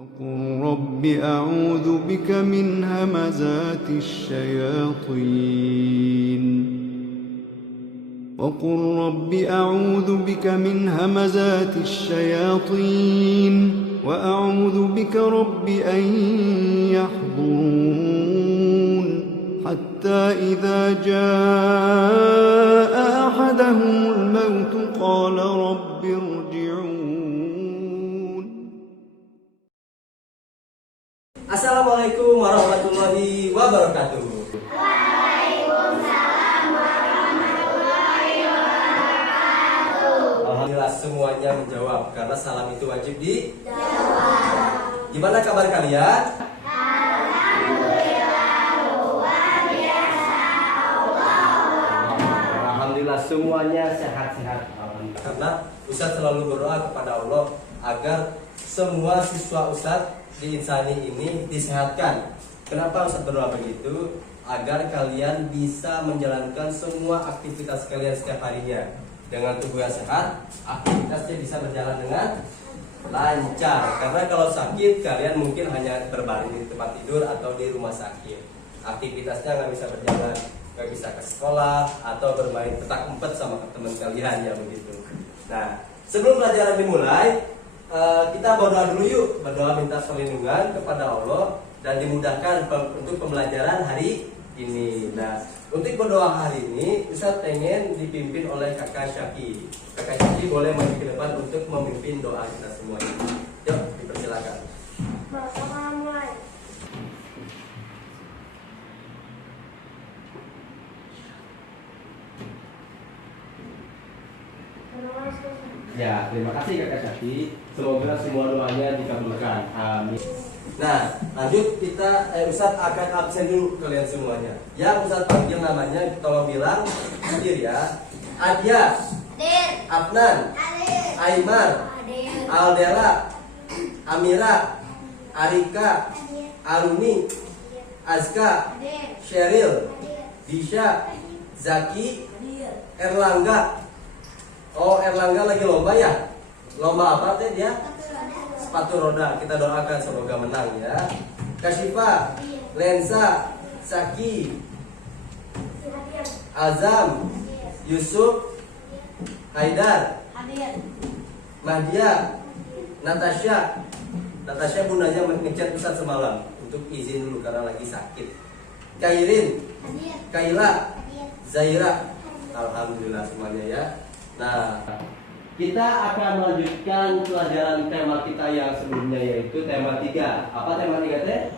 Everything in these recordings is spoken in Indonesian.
وقل رب أعوذ بك من همزات الشياطين وقل رب أعوذ بك من همزات الشياطين وأعوذ بك رب أن يحضرون حتى إذا جاء أحدهم الموت قال رب ارجعون. Assalamualaikum warahmatullahi wabarakatuh. Waalaikumsalam warahmatullahi wabarakatuh. Alhamdulillah semuanya menjawab karena salam itu wajib Jawab. Gimana kabar kalian? Alhamdulillah luar biasa. Alhamdulillah semuanya sehat-sehat. Alhamdulillah. Karena Ustadz selalu berdoa kepada Allah agar semua siswa Ustadz di Insani ini disehatkan. Kenapa Ustadz berdoa begitu? Agar kalian bisa menjalankan semua aktivitas kalian setiap harinya dengan tubuh yang sehat, aktivitasnya bisa berjalan dengan lancar. Karena kalau sakit, kalian mungkin hanya berbaring di tempat tidur atau di rumah sakit. Aktivitasnya nggak bisa berjalan, nggak bisa ke sekolah atau bermain petak umpet sama teman kalian ya begitu. Nah, sebelum pelajaran dimulai, kita berdoa dulu yuk, berdoa minta perlindungan kepada Allah dan dimudahkan untuk pembelajaran hari ini. Nah, untuk berdoa hari ini, Ustadz pengen dipimpin oleh Kakak Syaki. Kakak Syaki boleh maju ke depan untuk memimpin doa kita semuanya. Yuk, dipersilakan. Assalamualaikum. Ya, terima kasih Kakak Syaki. Semoga semua doanya dikabulkan. Amin. Nah, lanjut kita Ustadz akan absen dulu kalian semuanya. Yang Ustadz panggil namanya tolong bilang hadir ya. Adia, Hadir. Afnan, Hadir. Aymar, Hadir. Aldera, Amira, Arika, Hadir. Aruni, Azka, Hadir. Sheryl, Hadir. Disha, Zaki, Hadir. Erlangga. Oh, Erlangga lagi lomba ya? Lomba apa teh dia? Sepatu roda. Kita doakan semoga menang ya. Kashifa, Lensa, Saki, Hadir. Azam, Yusuf, Haidar, Hadir. Mahdia, Natasha. Natasha bundanya ngechat Ustadz semalam untuk izin dulu karena lagi sakit. Kairin, Hadir. Kaila, Hadir. Zaira. Alhamdulillah semuanya ya. Nah, kita akan melanjutkan pelajaran tema kita yang sebelumnya yaitu tema 3. Apa tema 3 teh?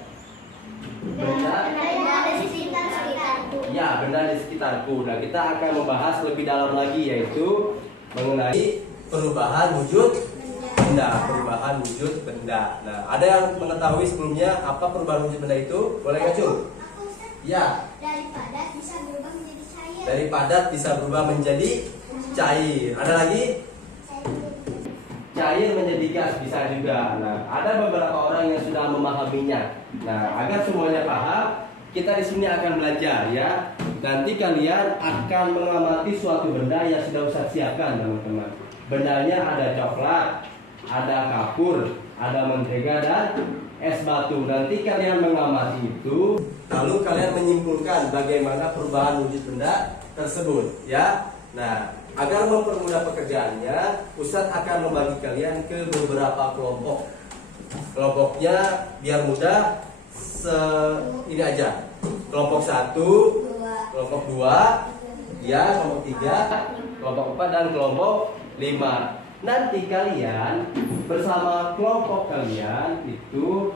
Benda. Benda di sekitarku. Ya, benda di sekitarku. Nah, kita akan membahas lebih dalam lagi yaitu mengenai perubahan wujud benda, perubahan wujud benda. Nah, ada yang mengetahui sebelumnya apa perubahan wujud benda itu? Boleh nggak, Cung? Ya. Dari padat bisa berubah menjadi cair. Dari padat bisa berubah menjadi cair. Ada lagi? Cair menjadi gas bisa juga. Nah, ada beberapa orang yang sudah memahaminya. Nah, agar semuanya paham, kita di sini akan belajar ya. Nanti kalian akan mengamati suatu benda yang sudah Ustadz siapkan, teman-teman. Bendanya ada coklat, ada kapur, ada mentega dan es batu. Nanti kalian mengamati itu, lalu kalian menyimpulkan bagaimana perubahan wujud benda tersebut ya. Nah, agar mempermudah pekerjaannya, Ustadz akan membagi kalian ke beberapa kelompok. Kelompoknya biar mudah ini aja. Kelompok 1, kelompok 2, ya, kelompok 3, kelompok 4 dan kelompok 5. Nanti kalian bersama kelompok kalian itu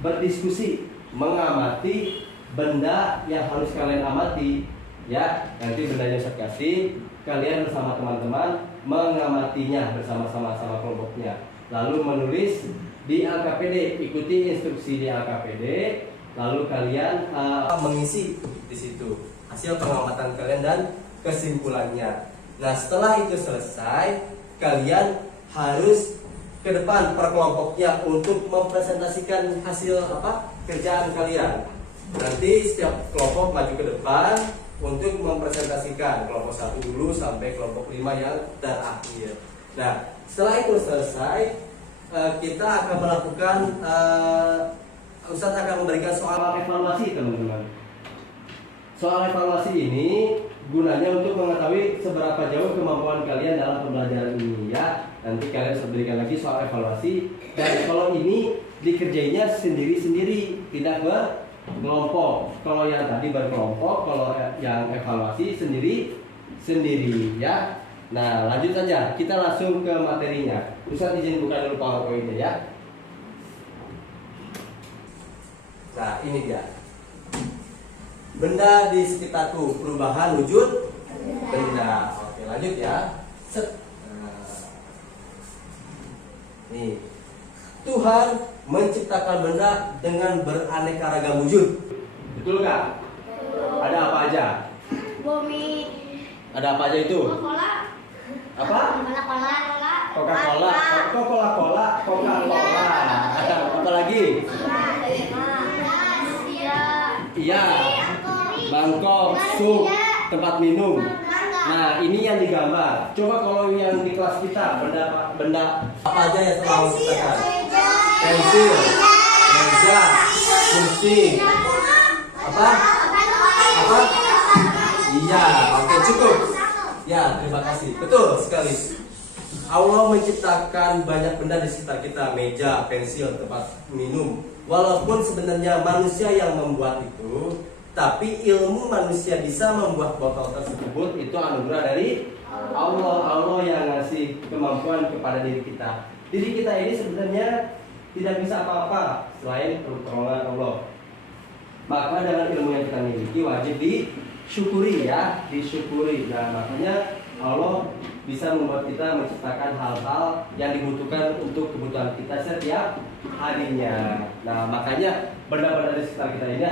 berdiskusi mengamati benda yang harus kalian amati ya. Nanti bendanya saya kasih, kalian bersama teman-teman mengamatinya bersama-sama sama kelompoknya. Lalu menulis di LKPD, ikuti instruksi di LKPD. Lalu kalian mengisi di situ hasil pengamatan kalian dan kesimpulannya. Nah, setelah itu selesai, kalian harus ke depan per kelompoknya untuk mempresentasikan hasil kerjaan kalian. Nanti setiap kelompok maju ke depan untuk mempresentasikan kelompok 1 dulu sampai kelompok 5 yang terakhir. Nah, setelah itu selesai, kita akan melakukan Ustadz akan memberikan soal evaluasi teman-teman. Soal evaluasi ini gunanya untuk mengetahui seberapa jauh kemampuan kalian dalam pembelajaran ini ya. Nanti kalian bisa berikan lagi soal evaluasi. Dan kalau ini dikerjainya sendiri-sendiri, tidak berkelompok. Kalau yang tadi berkelompok, kalau yang evaluasi sendiri ya. Nah, lanjut saja. Kita langsung ke materinya. Ustadz izin buka dulu PowerPoint-nya ya. Nah, ini dia. Benda di sekitarku, perubahan wujud benda. Oke, lanjut ya. Set. Nah. Nih. Tuhan menciptakan benda dengan beraneka ragam wujud. Betul nggak? Ada apa aja? Bumi. Ada apa aja itu? Coca-Cola. Apa? Coca-Cola. Coca-Cola. Apa lagi? Iya. Mangkok, sup, tempat minum. Nah, ini yang digambar. Coba kalau yang di kelas kita, benda apa aja yang telah diciptakan? Pensil, meja, kursi. Apa? Iya, oke cukup. Ya, terima kasih. Betul sekali. Allah menciptakan banyak benda di sekitar kita, meja, pensil, tempat minum. Walaupun sebenarnya manusia yang membuat itu, tapi ilmu manusia bisa membuat botol tersebut itu anugerah dari Allah. Allah yang ngasih kemampuan kepada diri kita. Diri kita ini sebenarnya tidak bisa apa-apa selain pertolongan Allah. Maka dengan ilmu yang kita miliki wajib disyukuri ya, disyukuri. Nah, makanya Allah bisa membuat kita menciptakan hal-hal yang dibutuhkan untuk kebutuhan kita setiap harinya. Nah, makanya benda-benda di sekitar kita ini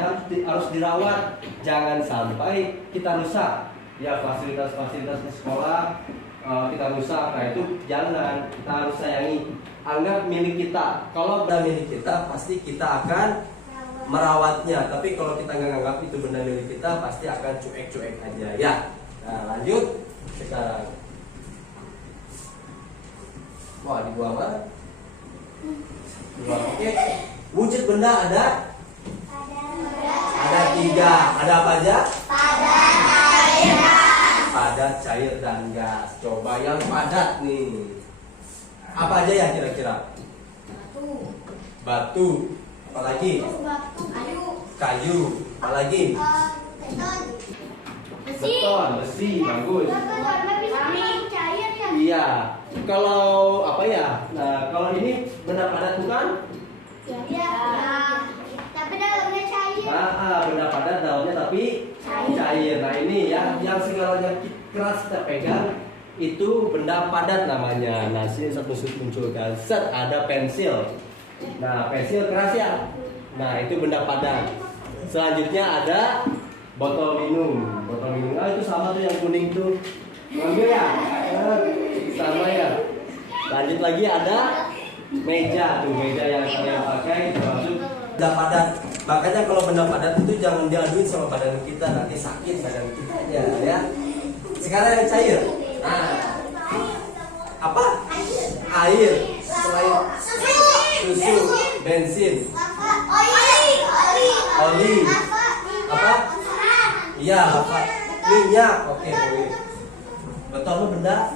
harus dirawat, jangan sampai kita rusak. Ya, fasilitas-fasilitas di sekolah kita rusak, nah itu jangan, kita harus sayangi. Anggap milik kita. Kalau benda milik kita, pasti kita akan merawatnya. Tapi kalau kita nggak anggap itu benda milik kita, pasti akan cuek-cuek aja ya. Nah, lanjut sekarang. Wah, dibuang mana? Oke. Wujud benda ada 3. Ada apa aja? Padat, cair, dan gas. Coba yang padat nih. Apa aja ya kira-kira? Batu. Apalagi? Kayu. Apalagi? Beton, besi, bagus. Iya. Kalau apa ya? Nah, kalau ini benda padat bukan? Ya. Tapi dalamnya cair. Benda padat dalamnya tapi cair. Nah, ini ya, yang segalanya keras kita pegang itu benda padat namanya. Nah, sini satu munculkan. Set, ada pensil. Nah, pensil keras ya. Nah, itu benda padat. Selanjutnya ada botol minum. Botol minum. Itu sama tuh yang kuning tuh. Ngambil ya? Sama ya. Lanjut lagi ada meja tuh, meja yang kalian pakai termasuk benda padat. Makanya kalau benda padat itu jangan diaduin sama badan kita, nanti sakit badan kita ya. Sekarang yang cair. Nah, apa? Air. Selain susu, bensin, oli, apa? Iya, apa? Minyak. Oke, boleh. Betul benda?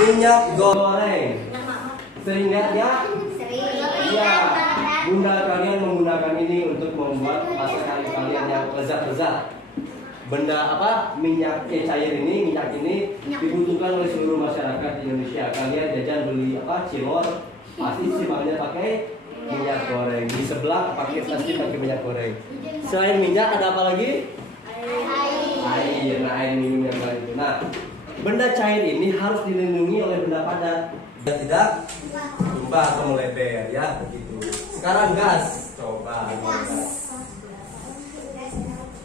Minyak goreng. Sering lihat ya? Iya. Bunda kalian menggunakan ini untuk membuat masakan kalian yang lezat-lezat. Benda apa? Minyak cair ini, minyak ini dibutuhkan oleh seluruh masyarakat di Indonesia. Kalian jajan beli apa? Cilor, pasti simaknya pakai minyak goreng. Di sebelah pasti pakai minyak goreng. Selain minyak ada apa lagi? Air. Nah, air minum yang lain itu. Nah, benda cair ini harus dilindungi oleh benda padat biar tidak tumpah atau melebar ya, begitu. Sekarang gas. Coba gas.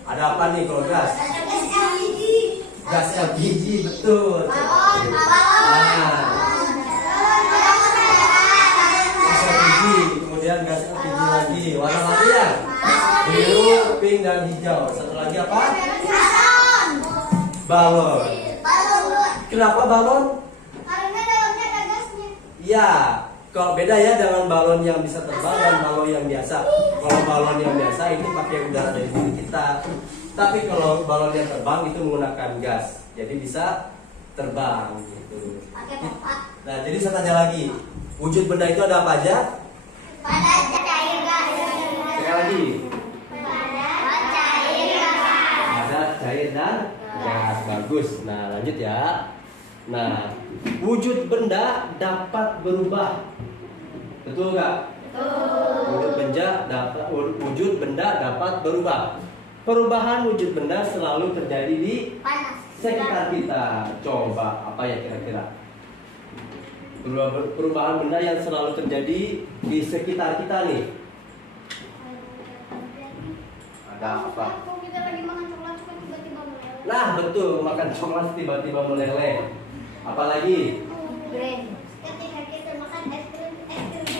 Ada apa nih kalau gas? Gas LPG, betul. Gas LPG, kemudian gas LPG lagi. Warna apa ya? Biru, pink, dan hijau. Satu lagi apa? Balon. Kenapa balon? Karena dalamnya ada gasnya. Ya, kalau beda ya dengan balon yang bisa terbang dan balon yang biasa. Kalau balon yang biasa itu pakai udara dari diri kita. Tapi kalau balon yang terbang itu menggunakan gas, jadi bisa terbang gitu. Pakai pompa. Nah, jadi saya tanya lagi, wujud benda itu ada apa aja? Panas, cair, gas. Sekali lagi, Panas, cair, gas. padat, cair dan gas. Bagus. Nah, lanjut ya. Nah, wujud benda dapat berubah. Betul nggak? Wujud benda dapat berubah. Perubahan wujud benda selalu terjadi di Panas. sekitar kita. Coba apa ya kira-kira? Perubahan benda yang selalu terjadi di sekitar kita nih. Ada apa? Kalau kita lagi makan coklat tiba-tiba meleleh. Nah, betul, makan coklat tiba-tiba meleleh. Apalagi? Green. Ketika kita makan es krim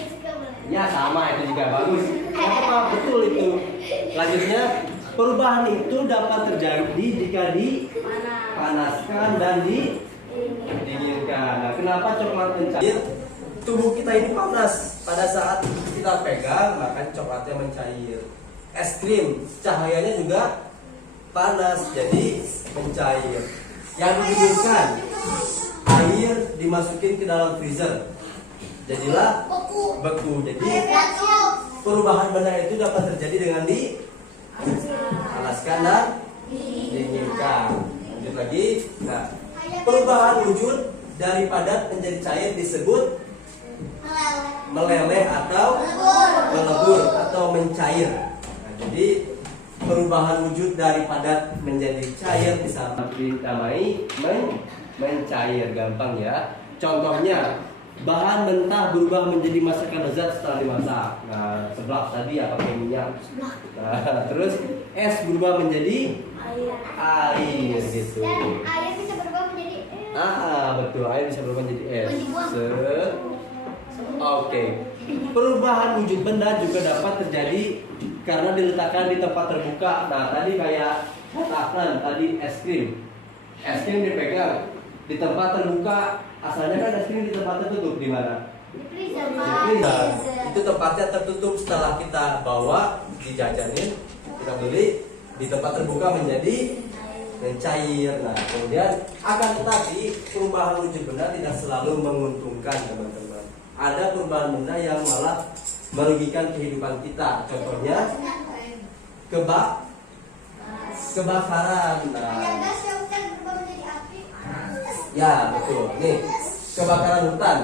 juga meleleh. Ya sama, itu juga bagus. Apa betul itu? Lanjutnya, perubahan itu dapat terjadi jika dipanaskan dan didinginkan. Nah, kenapa coklat mencair? Tubuh kita ini panas. Pada saat kita pegang, maka coklatnya mencair. Es krim, cahayanya juga panas, jadi mencair. Yang didinginkan, air dimasukin ke dalam freezer, jadilah beku. Jadi perubahan benda itu dapat terjadi dengan dipanaskan dan didinginkan. Lanjut lagi. Nah, perubahan wujud dari padat menjadi cair disebut meleleh atau melebur atau mencair. Nah, jadi perubahan wujud dari padat menjadi cair bisa dinamai mencair, gampang ya. Contohnya, bahan mentah berubah menjadi masakan lezat setelah dimasak. Nah, seblak tadi ya pakai minyak. Nah, terus es berubah menjadi air gitu. Dan air bisa berubah menjadi Betul, air bisa berubah menjadi es. Oke. Perubahan wujud benda juga dapat terjadi karena diletakkan di tempat terbuka. Nah, tadi kayak katakan tadi es krim. Es krim dipegang di tempat terbuka. Asalnya kan es krim di tempat tertutup di mana? di freezer. Di freezer. Itu tempatnya tertutup. Setelah kita bawa, dijajanin, kita beli di tempat terbuka menjadi mencair. Nah, kemudian akan tetapi perubahan wujud benda tidak selalu menguntungkan, teman-teman. Ada perubahan benda yang malah merugikan kehidupan kita. Contohnya kebakaran. Nah, Ada gas yang bisa berubah menjadi api. ya betul. Nih, kebakaran hutan.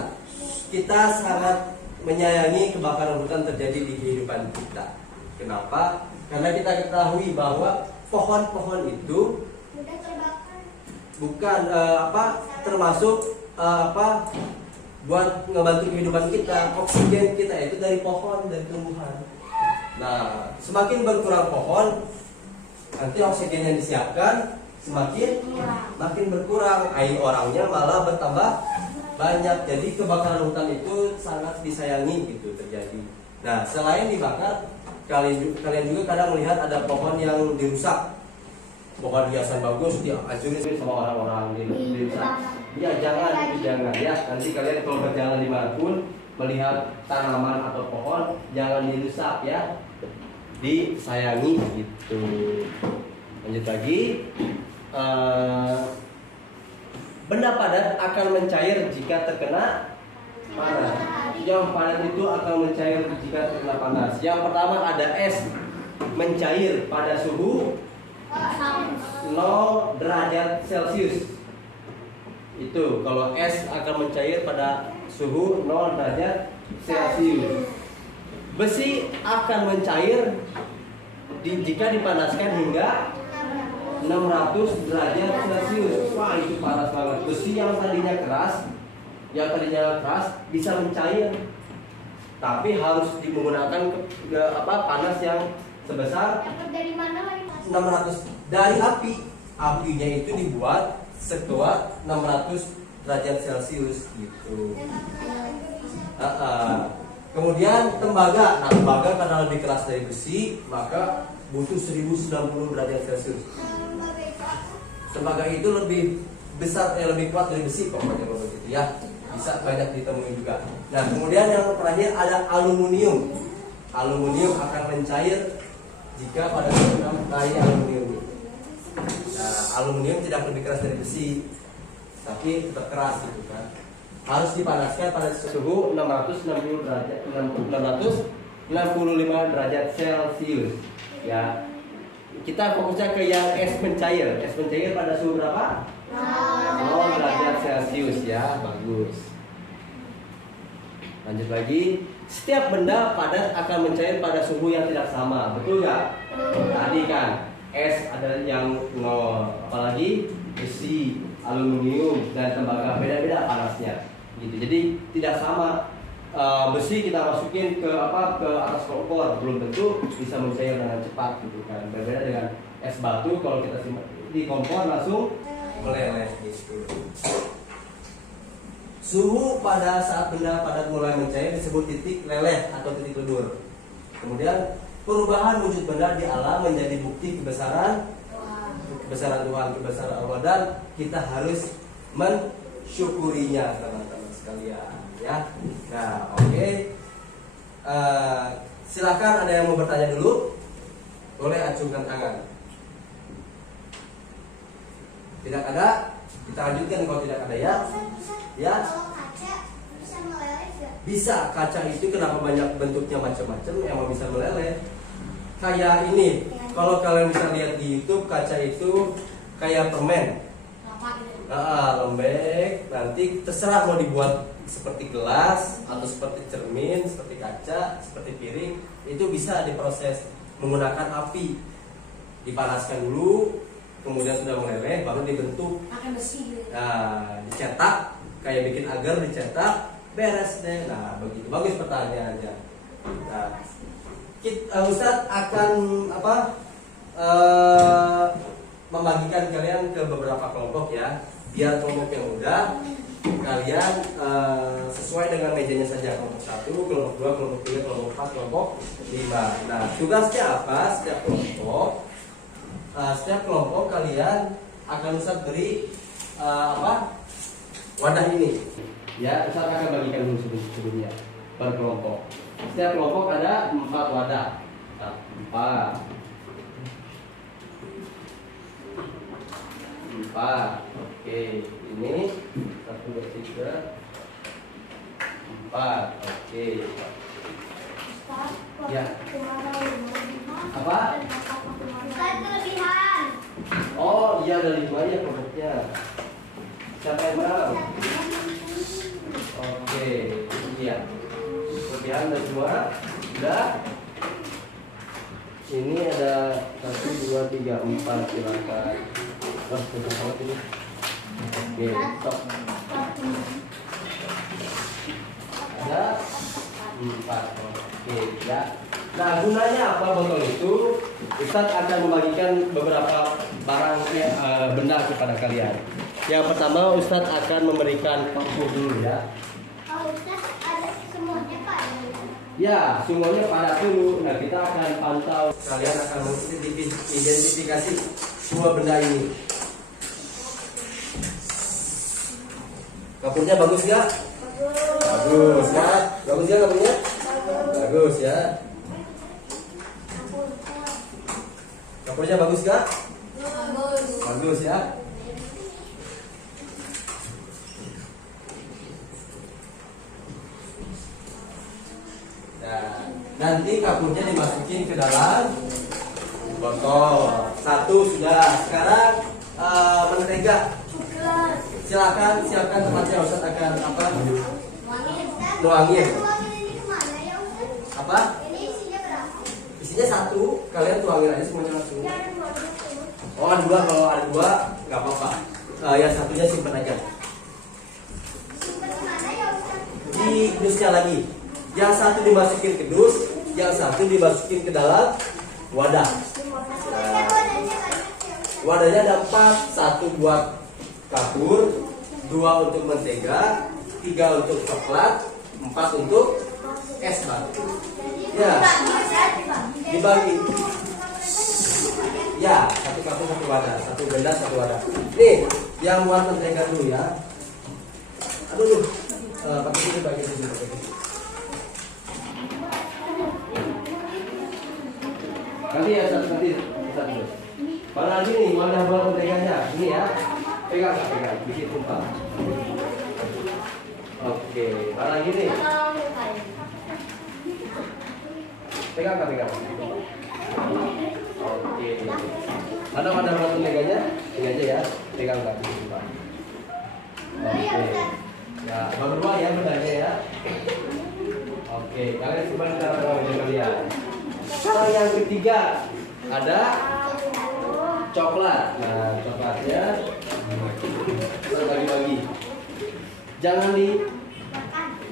Kita sangat menyayangi kebakaran hutan terjadi di kehidupan kita. Kenapa? Karena kita ketahui bahwa pohon-pohon itu Mudah terbakar. bukan termasuk buat ngebantu kehidupan kita. Oksigen kita itu dari pohon, dari tumbuhan. Nah, semakin berkurang pohon, nanti oksigen yang disiapkan makin berkurang, air orangnya malah bertambah banyak. Jadi kebakaran hutan itu sangat disayangi gitu terjadi. Nah, selain dibakar, kalian juga kadang melihat ada pohon yang dirusak. Pohon hiasan bagus dihancurin sama orang-orang dirusak. Ya jangan ya. Nanti kalian kalau berjalan dimanapun melihat tanaman atau pohon, jangan dirusak ya. Disayangi gitu. Lanjut lagi. Benda padat akan mencair jika terkena panas. Yang padat itu akan mencair jika terkena panas. Yang pertama ada es mencair pada suhu 0 derajat Celcius. Itu kalau es akan mencair pada suhu 0 derajat Celcius. Besi akan mencair jika dipanaskan hingga 600 derajat Celcius. Wah, itu panas banget. Besi yang tadinya keras bisa mencair, tapi harus menggunakan panas yang sebesar Dapat dari mana lagi? 600 dari api. Apinya itu dibuat sekuat 600 derajat Celcius gitu. Kemudian tembaga. Nah, tembaga karena lebih keras dari besi, maka butuh 1090 derajat Celcius. Tembaga itu lebih besar, lebih kuat dari besi pokoknya begitu ya. bisa banyak ditemui juga. Nah, kemudian yang terakhir ada aluminium. Aluminium akan mencair jika pada suhu 6 kali aluminium. Nah, aluminium tidak lebih keras dari besi, tapi tetap keras gitu kan. Harus dipanaskan pada suhu 660 derajat, 665 derajat Celcius. Ya, kita fokusnya ke yang es mencair. Es mencair pada suhu berapa? 0 derajat Celcius ya, bagus. Lanjut lagi, setiap benda padat akan mencair pada suhu yang tidak sama, betul nggak? Tadi kan es ada yang 0, apalagi besi, aluminium dan tembaga beda-beda panasnya, gitu. Jadi tidak sama. Besi kita masukin ke atas kompor belum tentu bisa mencair dengan cepat gitu kan. Berbeda dengan es batu, kalau kita simpan di kompor langsung meleleh gitu. Suhu pada saat benda padat mulai mencair disebut titik leleh atau titik ledur. Kemudian perubahan wujud benda di alam menjadi bukti kebesaran Tuhan, kebesaran Allah, dan kita harus mensyukurinya teman-teman sekalian ya. Nah, oke. Silakan, ada yang mau bertanya dulu? Boleh acungkan tangan. Tidak ada? Kita lanjutkan kalau tidak ada ya. Ya. Kalau kaca bisa meleleh nggak? Bisa, kaca itu kenapa banyak bentuknya macam-macam, emang bisa meleleh. Kayak ini, kalau kalian bisa lihat di YouTube, kaca itu kayak permen. Lembek. Nanti terserah mau dibuat seperti gelas atau seperti cermin, seperti kaca, seperti piring, itu bisa diproses menggunakan api. Dipanaskan dulu, kemudian sudah meleleh, baru dibentuk. Pakai besi gitu. Nah, dicetak, kayak bikin agar, dicetak, beres deh. Nah, begitu. Bagus pertanyaannya. Nah, Ustadz akan membagikan kalian ke beberapa kelompok ya. Biar kelompok yang mudah, kalian sesuai dengan mejanya saja. Kelompok 1, kelompok 2, kelompok 3, kelompok 4, kelompok 5. Nah, tugasnya apa? Setiap kelompok kalian akan Ustadz beri wadah ini. Ya, Ustadz akan bagikan dulu sebelumnya per kelompok. Setiap kelompok ada 4 wadah. 4. Oke, ini 1, 2, 3, 4. Oke. Ya. Apa? Kelebihan. Oh, iya ada 5 ya kelompoknya. Siapa yang mau? Oke, iya. Kelebihan ada 2. Sudah. Ini ada 1, 2, 3, 4. Silakan. Wah, susah banget ini. Oke, stop. Ada 4. Oke, ya. Nah, gunanya apa botol itu? Ustadz akan membagikan beberapa barang benda kepada kalian. Yang pertama, Ustadz akan memberikan paku dulu ya. Oh, Ustaz, ada semuanya Pak? Ya, semuanya pada dulu. Nah, kita akan pantau. Kalian akan mengidentifikasi dua benda ini. Kapurnya bagus nggak? Bagus ya. Bagus ya kapurnya? Bagus ya. Kapurnya bagus nggak? Bagus ya. Nah, nanti kapurnya dimasukin ke dalam botol. 1 sudah. Sekarang mentega. Silakan siapkan tempatnya. Ustaz akan nuangin. Ini kemana ya Ustaz? Apa? Ini isinya berapa? Isinya 1. Kalian tuangin aja semuanya langsung. Ya, ada 2. Oh, ada 2. Kalau ada 2 nggak apa-apa. Yang satunya simpan aja. Simpan kemana ya Ustaz? Di dusnya lagi. Yang satu dimasukin ke dus, yang satu dimasukin ke dalam wadah. Wadahnya ada 4. 1 buat kapur, 2 untuk mentega, 3 untuk coklat, 4 untuk es batu. Ya, dibagi. Ya, 1 kapur 1 wadah, 1 benda 1 wadah. Nih, yang buat mentega dulu ya. Aduh, pakai sini, pakai sini. Nanti ya, nanti satu. Mana lagi nih, mana buat menteganya? Ini ya, pegang nggak pegang, bikin tumpah. Oke, mana lagi nih? Pegang nggak pegang? Oke. Ada buat menteganya? Ini aja ya, pegang nggak bikin tumpah. Oke. Ya, berdua ya bendanya ya. Oke, kalian simpan cara mengambil kalian. Sekarang yang ketiga ada coklat. Nah, coklatnya kita bagi-bagi. Jangan di,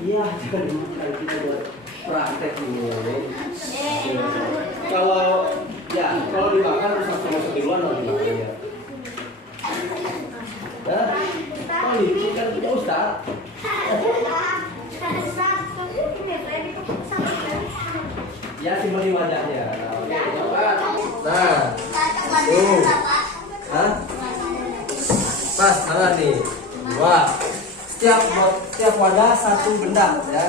iya jangan dimakan, kita buat praktek ini. Kalau dimakan harus masuk di luar nanti makannya. Nah, oh ini kan punya Ustaz. Ya simpan di wajahnya. Nah, oke, coklat. Nah, tuh. Hah? Pas, tangan nih. Wah. Setiap wadah satu benda ya.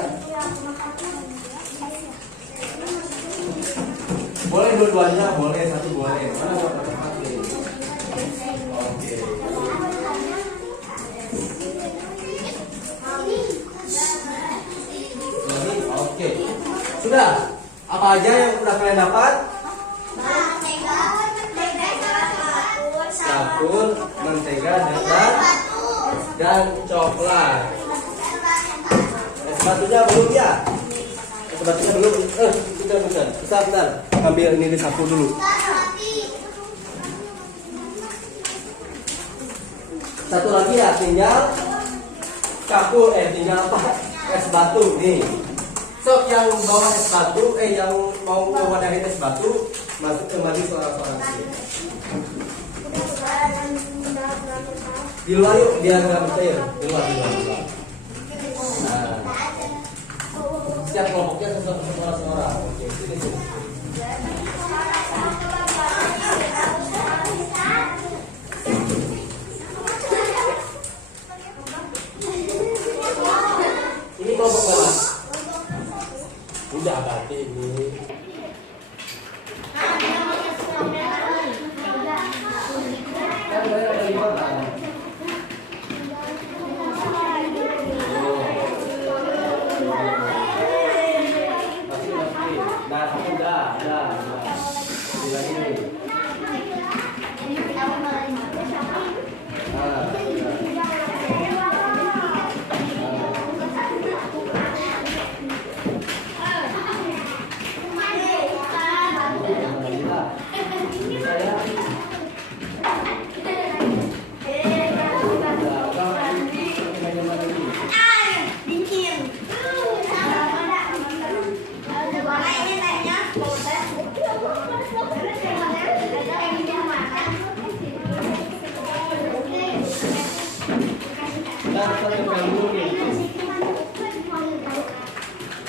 Boleh dua-duanya, boleh satu boleh. Mana mau tempat nih? Oke. Oke. Sudah. Apa aja yang udah kalian dapat? Sabun, mentega, dan coklat. Es batunya belum ya? Es batunya belum. Bentar. Ambil ini disapu dulu. Satu lagi ya, tinggal kapur. Tinggal apa? Es batu nih. Sok yang bawa es batu, yang mau mewadahi es batu, masuk ke maju seorang-seorang sini. Di luar yuk, biar nggak bercair. Di luar. Nah, setiap kelompoknya seorang-seorang. Oke, sini. Ini kelompok mana? Udah berarti ini. Nah, udah. Lagi nih.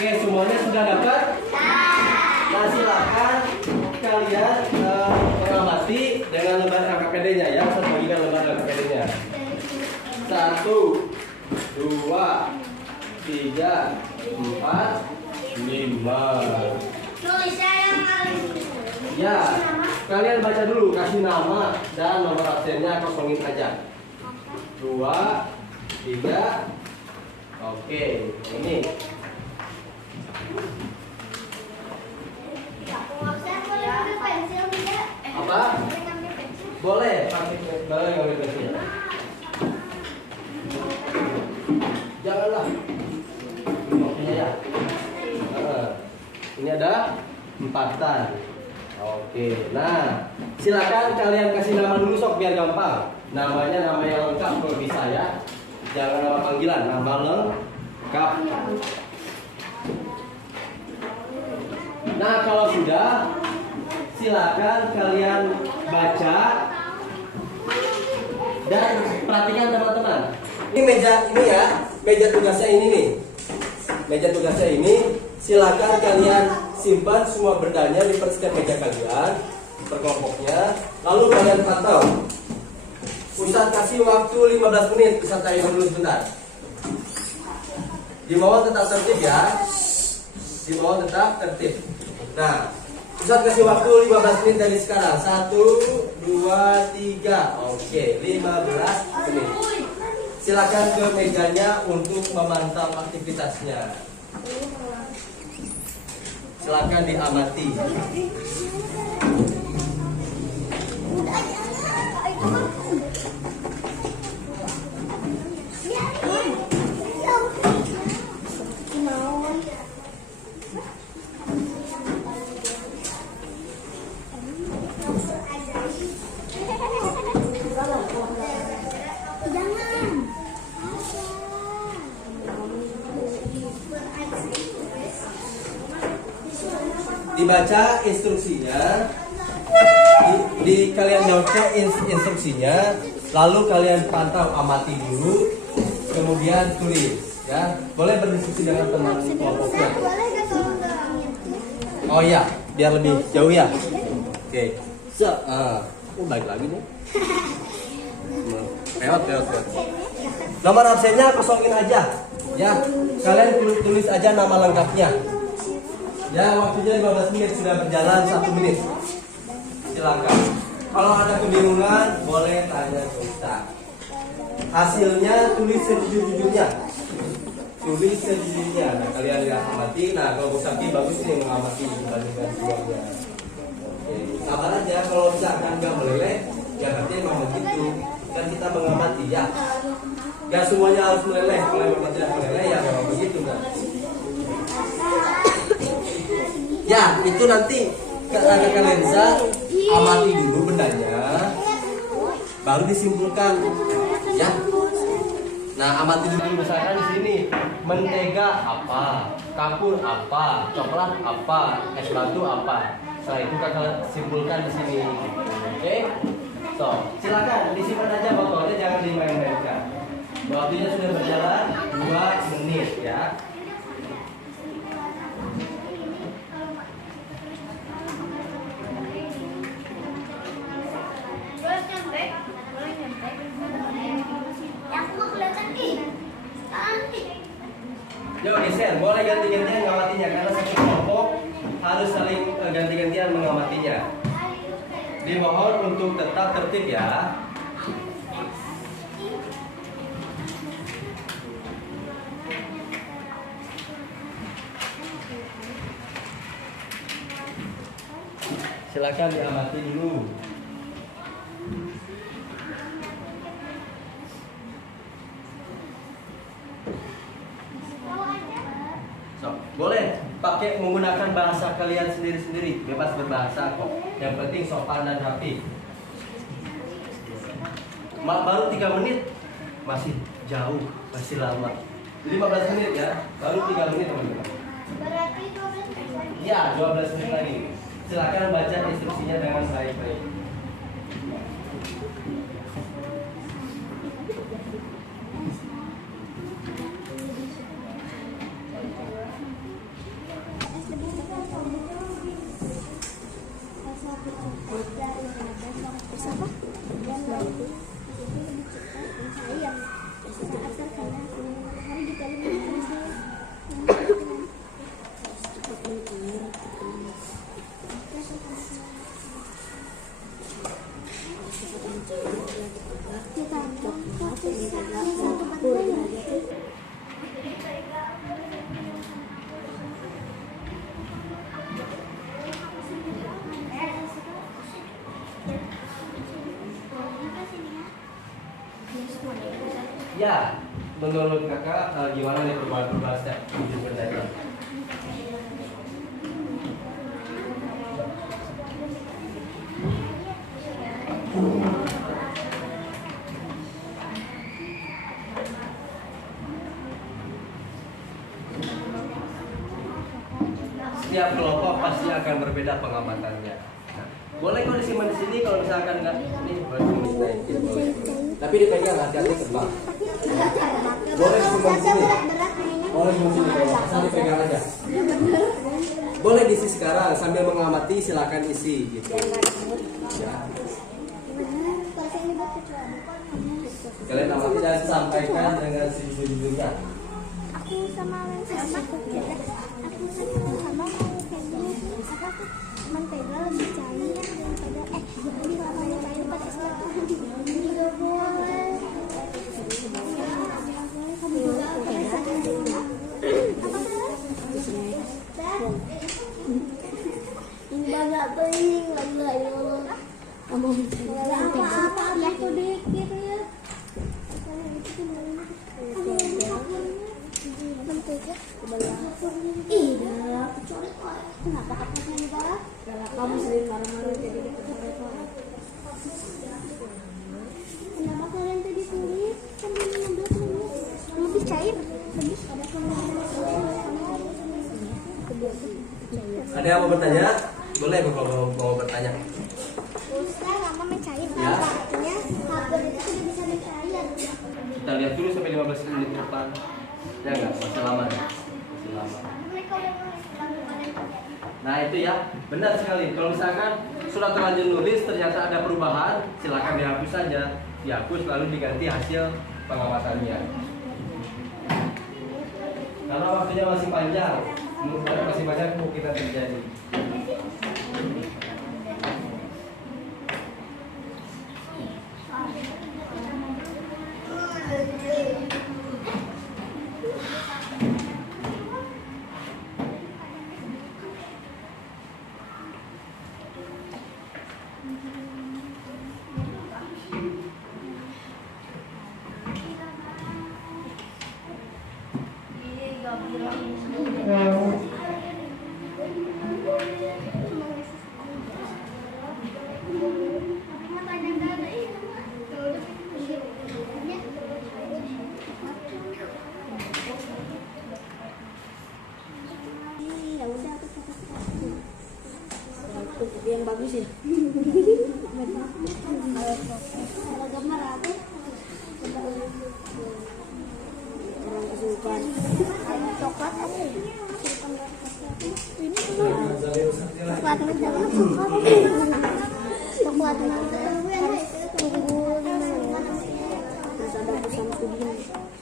Oke, semuanya sudah dapat? Nah, silakan kalian mengamati dengan lembar LKPD-nya ya. Saya bagikan lembar LKPD-nya. 1, 2, 3, 4, 5. Ya, kalian baca dulu, kasih nama dan nomor absennya, kosongin aja. 2, 3. Oke, ini. Apa? Boleh pakai ngambil pensil. Janganlah. Ini ya. Ini ada 4-an. Oke. Nah, silakan kalian kasih nama dulu sok biar gampang. Namanya nama yang lengkap kalau bisa ya. Jangan nama panggilan, nama lengkap. Nah, kalau sudah, silakan kalian baca dan perhatikan teman-teman. Ini meja ini ya, meja tugasnya ini nih. Meja tugasnya ini, silakan kalian simpan semua bendanya di setiap meja kalian, per kelompoknya. Lalu kalian pantau. Ustaz kasih waktu 15 menit, Ustaz timer dulu sebentar. Dimohon tetap tertib ya. Dimohon tetap tertib. Nah, Ustaz kasih waktu 15 menit dari sekarang. 1, 2, 3. Oke, 15 menit. Silakan ke mejanya untuk memantau aktivitasnya. Silakan diamati. Dibaca instruksinya, di kalian jawabkan instruksinya, lalu kalian pantau, amati dulu, kemudian tulis, ya. Boleh berdiskusi dengan teman kelompoknya. Oh iya, biar lebih jauh ya. Oke. Baik lagi nih. Lewat. Nomor absennya kosongin aja, ya. Kalian tulis aja nama lengkapnya. Ya, waktunya 15 menit, sudah berjalan 1 menit. Silakan. Kalau ada kebingungan, boleh tanya ke Ustaz. Hasilnya tulis sejujurnya. Tulis sejujurnya. Nah, kalian lihat amati. Nah, kalau Ustaz bagus nih mengamati dibandingkan sebelumnya. Oke, sabar aja. Kalau misalkan nggak meleleh, ya berarti memang begitu. Kan kita mengamati ya. Gak semuanya harus meleleh. Kalau memang tidak meleleh, ya memang begitu kan. Ya, itu nanti kakak lensa amati dulu bendanya, baru disimpulkan, ya. Nah, amati dulu misalkan di sini, mentega apa, kapur apa, coklat apa, es batu apa. Setelah itu kakak simpulkan di sini, oke? So, silakan disimpan aja botolnya, jangan dimain-mainkan. Waktunya sudah berjalan 2 menit, ya. Yuk geser, boleh ganti-gantian mengamatinya karena satu kelompok harus saling ganti-gantian mengamatinya. Dimohon untuk tetap tertib ya. Silakan diamati dulu. Boleh pakai menggunakan bahasa kalian sendiri-sendiri, bebas berbahasa kok. Yang penting sopan dan rapi. Baru 3 menit, masih jauh, masih lama. 15 menit ya, baru 3 menit teman-teman. Berarti 12 menit lagi. Ya, 12 menit lagi. Silakan baca instruksinya dengan baik-baik. Ya, menurut kakak gimana nih perubahan step tujuh bendanya? Setiap kelompok pasti akan berbeda pengamatannya. Nah, boleh kok disimpan di sini kalau misalkan nggak ini boleh. Tapi dipegang hati-hati terbang. Boleh disimpan di sini. Boleh disimpan di sini. Asal dipegang aja. Boleh diisi sekarang sambil mengamati, silakan isi gitu. Ya. Kalian amati dan sampaikan dengan sejujurnya. aku sama mentega lebih cair daripada jadi lama yang cair pakai es juga boleh. Kamu juga enggak bening lagi apa aku dikit ya. Mentega iya kecuali kenapa katanya enggak kamu sering marah-marah jadi kecoret-coret. Kenapa kalian tadi tulis sampai 15 menit lebih cair lebih ada Ada yang mau bertanya? Boleh kalau mau bertanya. Ustaz lama mencair Ya. artinya kabel itu sudah bisa mencair. Kita lihat dulu sampai 15 menit ke depan. Ya enggak? Masih lama ya? Masih lama. Mereka udah nulis Nah itu ya, benar sekali. Kalau misalkan sudah terlanjur nulis ternyata ada perubahan, silakan dihapus saja. Dihapus lalu diganti hasil pengamatannya. Karena waktunya masih panjang, masih banyak kemungkinan terjadi. yang bagus ya. Kalau gambar apa? Orang kesukaan. Coklat apa ya? Ini coklat muda coklat muda harus tunggu 5 menit. Terus ada pesan puding.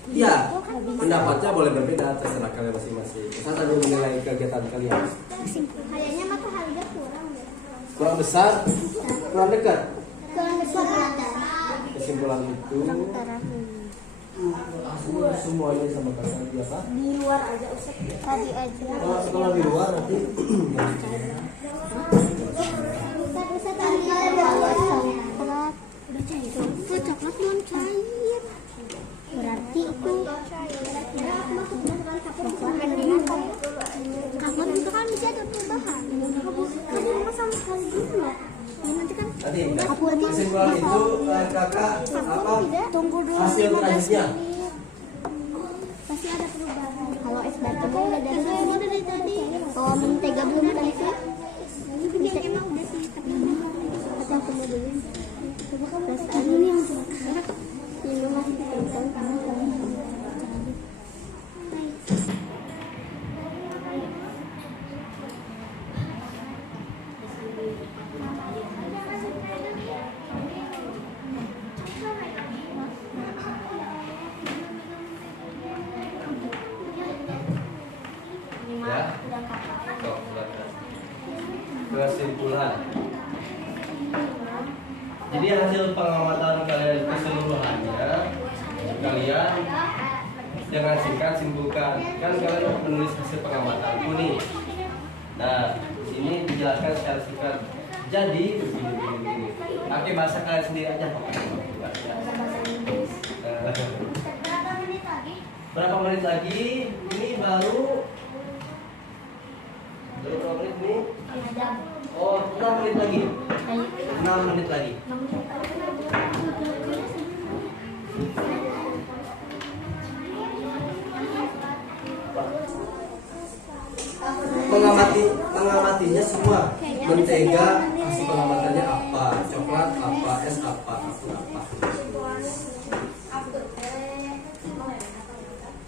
Ya, pendapatnya boleh berbeda terserah kalian masing-masing. Saya tadi menilai kegiatan kalian. Kayaknya mata harga kurang deh. Kurang besar, kurang dekat. Kurang besar. Kesimpulan itu semuanya sama kalian dia apa? Di luar aja usah. Tadi aja. Kalau di luar nanti Ustaz tadi ada coklat. Udah cair. Itu coklat belum cair. Berarti itu kapur itu kan bisa ada perubahan. Kapur sama sekali dulu. Nanti kan nanti kapur kesimpulan itu kakak apa tunggu dulu hasil 15 terakhirnya? menit. Pasti ada perubahan. Kalau es batunya udah dari tadi. Kalau mentega belum tadi sih. Bisa emang udah sih. Atau aku mau dulu. Terus ini yang ini masih ditemukan karena Ya. Kesimpulan. Jadi hasil pengamatan kalian keseluruhannya, kalian jangan singkat simpulkan. Kan kalian menulis hasil pengamatanku nih. Nah, ini dijelaskan secara singkat. Jadi begini. Pakai bahasa kalian sendiri aja. Berapa menit lagi? Ini baru berapa menit nih? Oh, 6 menit lagi. 6 menit lagi. Mengamatinya semua. Mentega hasil pengamatannya apa? Coklat apa? Es apa? Kapur apa?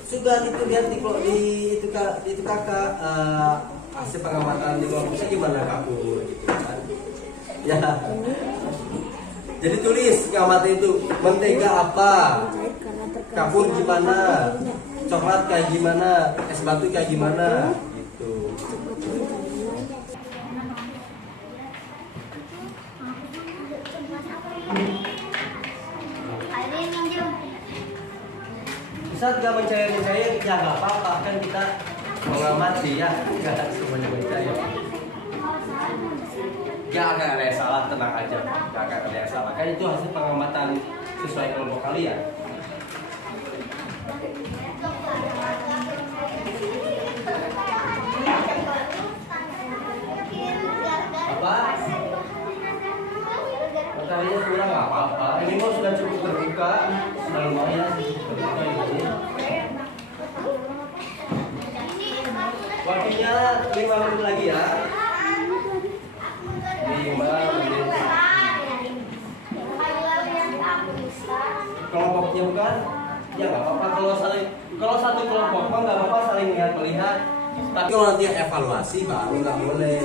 Sudah itu lihat di itu kakak hasil pengamatan di kelompoknya gimana kapur gitu kan? Ya. Jadi tulis pengamatan itu mentega apa? Kapur gimana? coklat kayak gimana, es batu kayak gimana, gitu. Bisa nggak mencair-mencair, ya nggak apa-apa, kan kita mengamati ya, nggak semuanya mencair. Ya akan ada yang salah, tenang aja, nggak akan ada yang salah. Kan itu hasil pengamatan sesuai kelompok kalian. Apa? Matanya kurang nggak apa-apa. Ini kok sudah cukup terbuka, sudah lumayan terbuka ini. Waktunya 5 menit lagi ya. 5 menit. Kelompoknya bukan? Ya nggak apa-apa kalau satu kelompok mah nggak apa-apa saling melihat. Tapi kalau nanti evaluasi baru nggak boleh.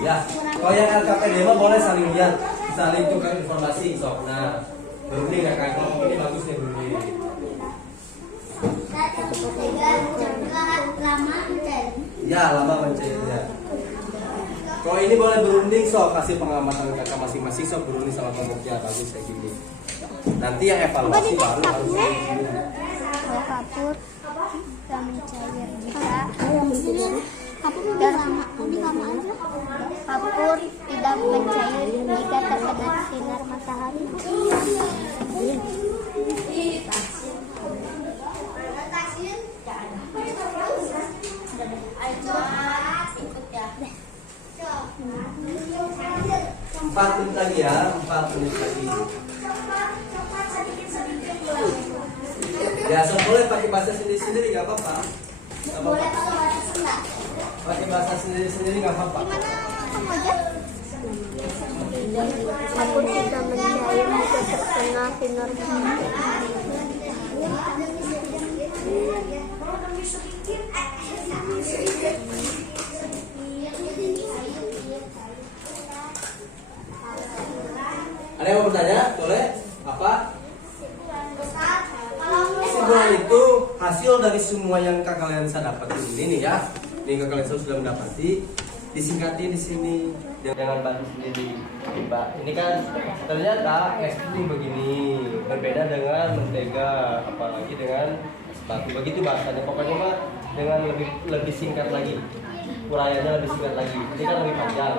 Ya, kalau yang LKPD mah boleh saling lihat, saling tukar informasi. Sok, nah, berunding nggak kayak kelompok ini bagus nih berunding. Ya, lama mencair ya. Kalau ini boleh berunding, sok kasih pengamatan kakak masing-masing, sok berunding sama kelompoknya bagus kayak gini. Nanti yang evaluasi baru harus Kalau kapur tidak mencair jika kapur udah lama aja. Kapur tidak mencair jika terkena sinar matahari. Empat menit lagi ya, 4 menit lagi. Ya, so boleh pakai bahasa sendiri-sendiri nggak apa-apa. Boleh pakai bahasa Sunda. Pakai bahasa sendiri-sendiri nggak apa-apa. Gimana kamu aja? Kapur tidak mencair jika terkena sinar matahari. Ada yang mau bertanya? Boleh? Apa? Kesimpulan itu hasil dari semua yang kalian saya dapat ini nih ya. Ini kalian sudah mendapati. Disingkatin di sini dengan batu sendiri. Mbak, ini kan ternyata es krim begini berbeda dengan mentega, apalagi dengan es batu. Begitu bahasanya. Pokoknya mah dengan lebih singkat lagi. Uraiannya lebih singkat lagi. Ini kan lebih panjang.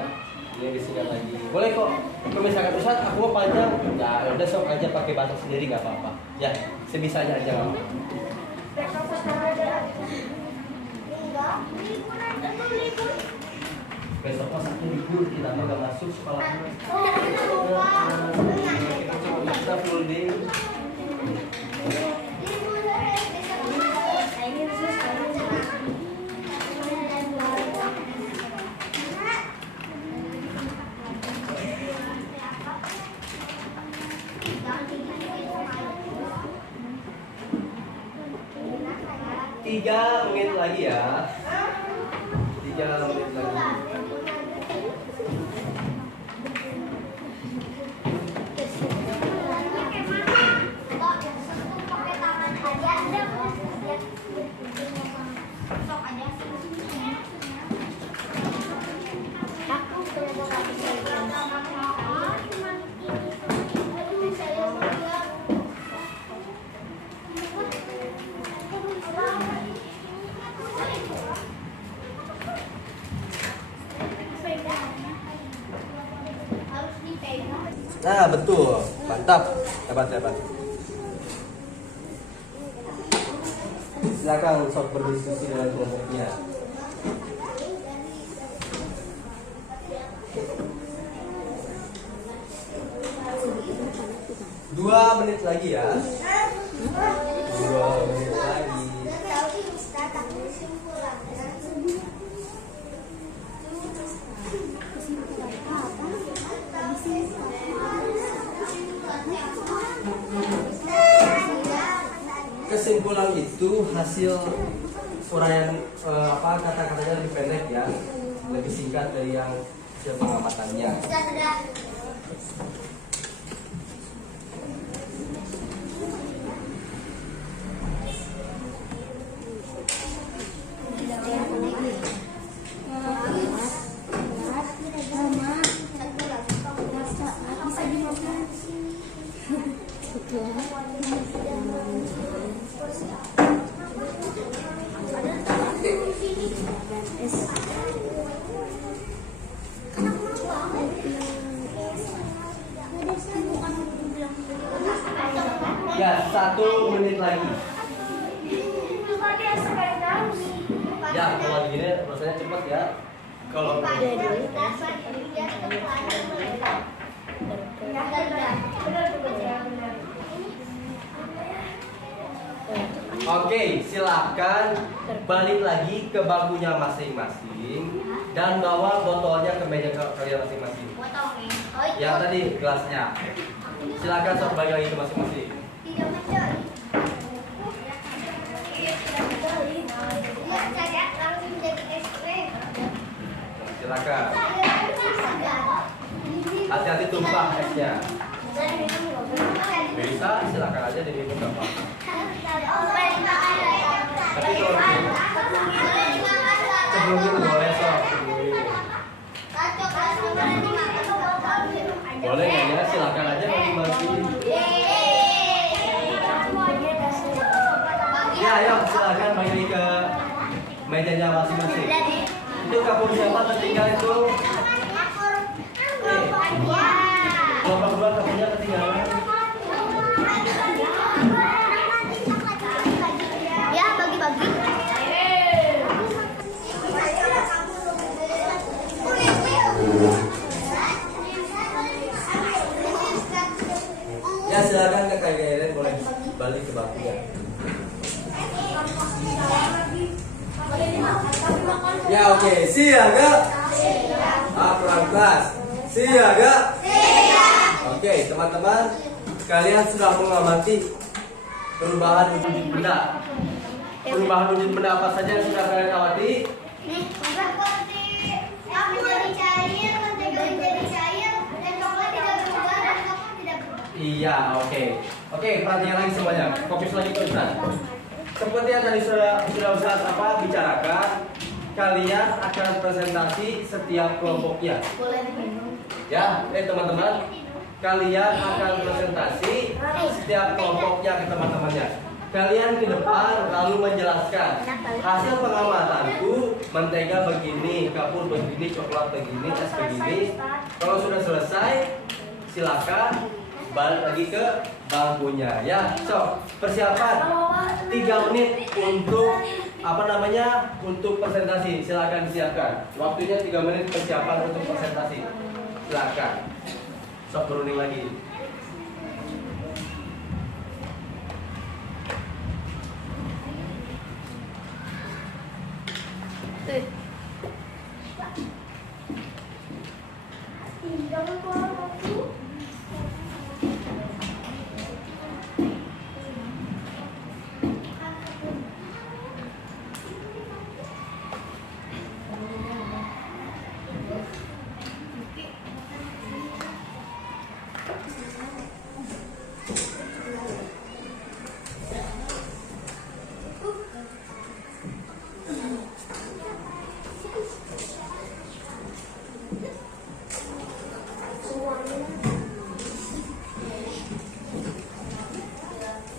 Ini disingkat lagi. Boleh kok. Kalau misalkan Ustaz, aku mau panjang, ya udah sok aja pakai bahasa sendiri nggak apa-apa. Ya, sebisanya aja nggak apa-apa. Besok pas aku libur, kita mah nggak masuk sekolah. Kita full day. Tiga menit lagi ya. 3 menit lagi. Nah betul, mantap, hebat. Silakan sok berdiskusi dengan kelompoknya. 2 menit lagi ya. 2 menit lagi. Kesimpulan itu hasil uraian kata-katanya lebih pendek ya, lebih singkat dari yang hasil pengamatannya. 1 menit lagi. Ya, kalau gini prosesnya cepat ya. Kalau Oke, silakan balik lagi ke bangkunya masing-masing dan bawa botolnya ke meja kalian masing-masing. Yang tadi gelasnya. Silakan sok balik lagi ke masing-masing. Silakan. Hati-hati tumpah esnya. Bisa, silakan aja diminum gampang. Tapi sebelum itu boleh sok. Boleh ya, silakan aja bagi-bagi. Ya, ayo silakan bagi ke mejanya masing-masing. Itu kapur siapa tertinggal itu? Kelompok 2 kapurnya ketinggalan. Ya, bagi-bagi. Ya, silakan ke kalian boleh balik ke bangkunya. Ya, oke. Siaga. Kurang kelas. Siaga. Oke, teman-teman, kalian sudah mengamati perubahan wujud benda. Perubahan wujud benda apa saja yang sudah kalian amati? Nih, seperti api jadi cair, mentega menjadi cair, dan coklat tidak berubah dan coklat tidak berubah. Iya, oke. Oke, perhatikan lagi semuanya. Fokus lagi ke Ustaz. Seperti yang tadi sudah Ustaz bicarakan, kalian akan presentasi setiap kelompoknya. Boleh diminum. Ya, teman-teman, kalian akan presentasi setiap kelompoknya ke teman-temannya. Kalian ke depan lalu menjelaskan hasil pengamatanku, mentega begini, kapur begini, coklat begini, es begini. Kalau sudah selesai, silakan balik lagi ke bangkunya. Ya, so persiapan 3 menit untuk untuk presentasi. Silakan disiapkan. Waktunya 3 menit persiapan untuk presentasi. Silakan. Sok berunding lagi.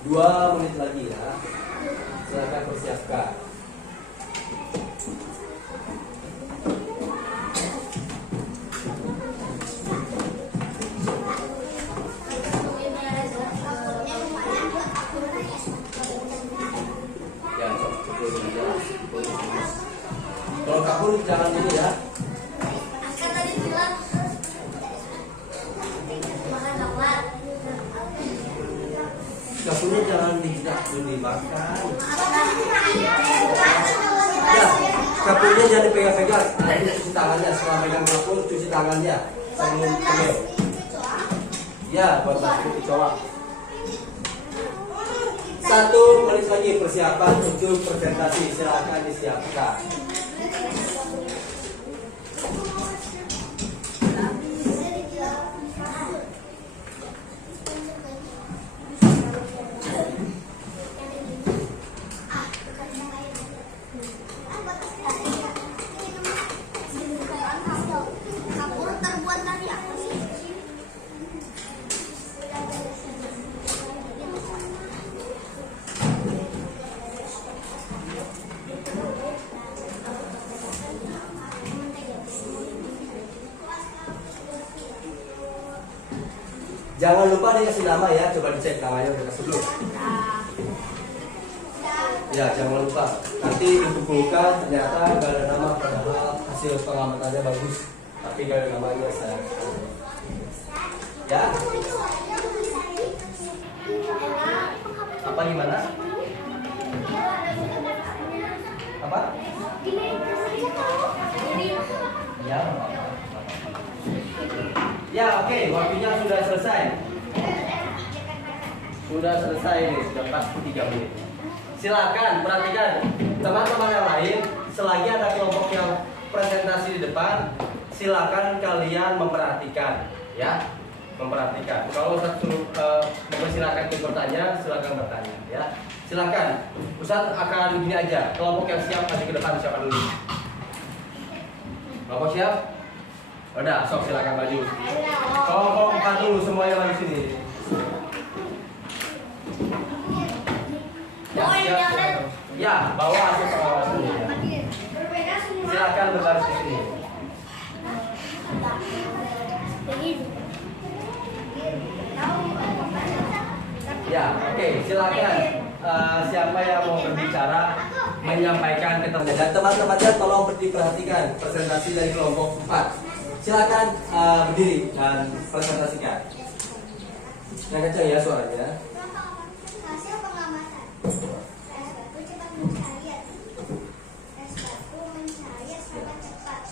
Dua menit lagi ya. Silakan persiapkan. Ya, cukup ya. Kalau kapur jangan ini ya. Kapurnya jangan dimakan. Ya, kapurnya jangan dipegang-pegang. Nanti cuci tangannya. Setelah pegang kapur, cuci tangannya. Sebelum pegang. Ya, buat masuk dicolak. 1 menit lagi persiapan untuk presentasi. Silakan disiapkan. Jangan lupa dikasih nama ya, coba dicek namanya udah kasih belum? Ya, jangan lupa. Nanti dikumpulkan ternyata gak ada nama, padahal hasil pengamatannya bagus, tapi gak ada namanya saya. Ya? Apa gimana? Apa? Ya, ya, oke, waktunya sudah selesai. Sudah selesai nih, sudah pas 3 menit. Silakan perhatikan teman-teman yang lain. Selagi ada kelompok yang presentasi di depan, silakan kalian memperhatikan, ya, memperhatikan. Kalau Ustaz suruh mempersilahkan untuk bertanya, silakan bertanya, ya. Silakan. Ustaz akan gini aja. Kelompok yang siap maju ke depan siapa dulu? Kelompok siap? Udah, sok silakan maju. Kelompok 4 dulu semuanya maju sini. Ya, siap. Ya, bawa hasil pengawasan ya. Silakan berbaris di sini. Ya, oke, silakan. Siapa yang mau berbicara menyampaikan keterangan dan teman-temannya tolong diperhatikan presentasi dari kelompok 4. Silakan berdiri dan presentasikan. Yang kencang ya suaranya. Hasil pengamatan. Es batu cepat mencair. Es batu mencair sangat cepat.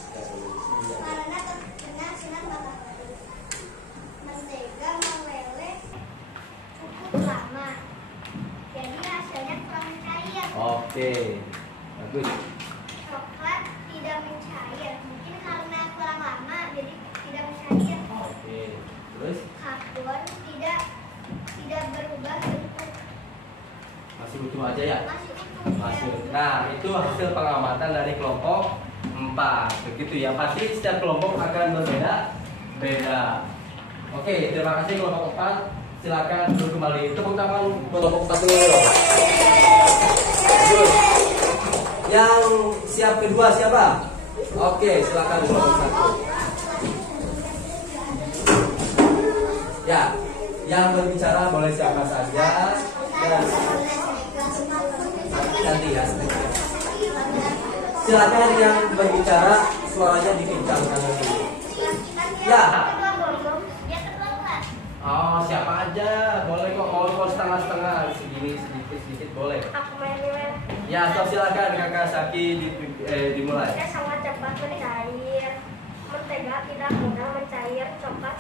Karena terkena sinar matahari. Mentega meleleh cukup lama. Jadi hasilnya kurang mencair. Oke, bagus. Coklat tidak mencair. Mungkin karena kurang lama jadi tidak mencair. Oke, terus Karbon tidak berubah bentuk. masih butuh aja ya. Masih utuh. Masuk. Nah, itu hasil pengamatan dari kelompok 4. Begitu ya. Pasti setiap kelompok akan berbeda. Oke, terima kasih kelompok 4. Silakan duduk kembali. Tepuk tangan buat kelompok 4 dulu. Bagus. Yang siap kedua siapa? Oke, silakan kelompok 1. Ya, yang berbicara boleh siapa saja. Dan nanti ya. Silakan yang berbicara suaranya dikencangkan dulu. Ya. Oh, siapa aja boleh kok. Kalau setengah-setengah segini sedikit boleh. Aku main. Ya, so silakan Kakak Saki dimulai. Mentega sangat cepat mencair. Mentega tidak mudah mencair. Coklat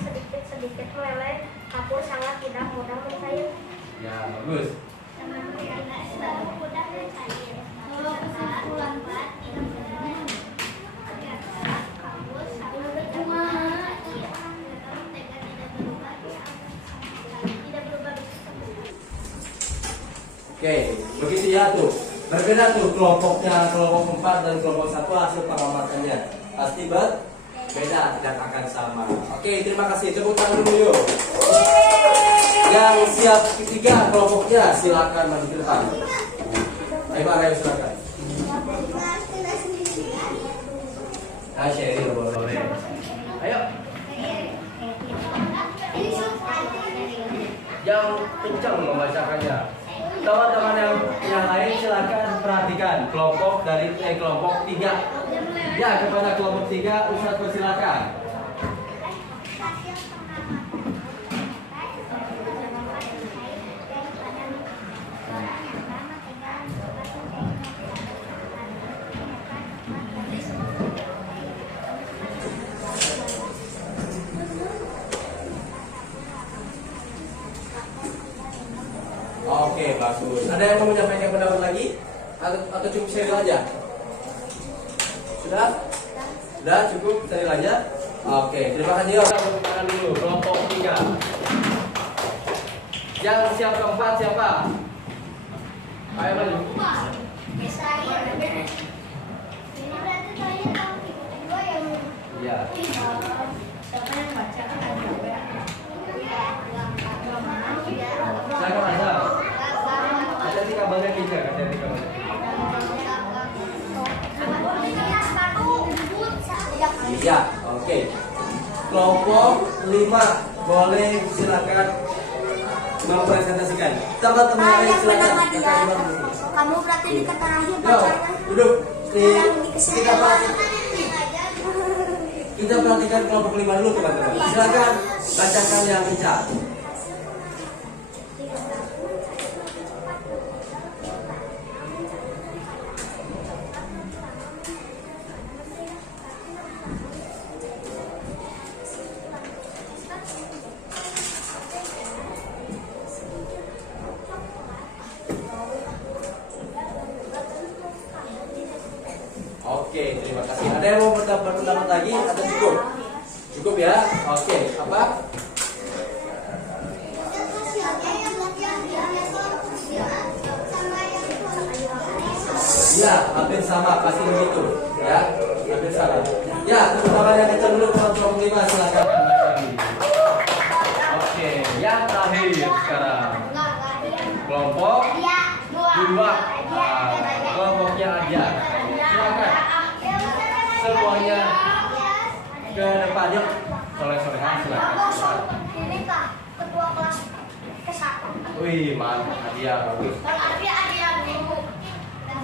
sedikit meleleh. Kapur sangat tidak mudah mencair. Ya, bagus. Es batu mudah mencair. Coklat lambat tidak meleleh. Kapur sangat tidak mudah mencair. Mentega tidak berubah. Oke, begitu ya tuh. Berbeda tuh kelompoknya, kelompok 4 dan kelompok 1 hasil pengamatannya. Pasti beda, tidak akan sama. Oke, terima kasih. Tepuk tangan dulu yuk. Yang siap ketiga kelompoknya silakan maju ke depan. Ayo silakan. Sharing boleh. Ayo. Yang kencang membacakannya. Teman-teman yang lain silakan perhatikan kelompok dari kelompok 3. Ya, kepada kelompok 3 Ustaz persilakan. Oke, bagus. Ada yang mau menyampaikan pendapat lagi? Atau cukup steril aja? Sudah? Sudah cukup steril aja? Oke, terima kasih. Tepuk tangan dulu, kelompok 3. Yang siap keempat siapa? Ayo maju. Iya. Saya kan ada. Ada 3 kabelnya 3, ada 3 kabelnya. Iya, oke. Kelompok 5 boleh silakan mempresentasikan. Teman-teman yang lain silakan. Kamu berarti di terakhir Yo, pacarnya. duduk. Kita perhatikan kelompok 5 dulu teman-teman. Silakan bacakan yang bicara. Oke, terima kasih. Ada yang mau berpendapat lagi atau cukup? Cukup ya? Oke, apa? Ya, hampir sama, pasti begitu. Ya, hampir sama. Ya, tepuk tangan yang kencang dulu kelompok 5, silakan. Oke, yang terakhir sekarang. Kelompok 2. Kelompoknya aja. Silakan. Semuanya ke depan yuk. Soleh-solehan silakan. Ini kak, ketua kelas ke-1. Wih, mantap, hadiah bagus.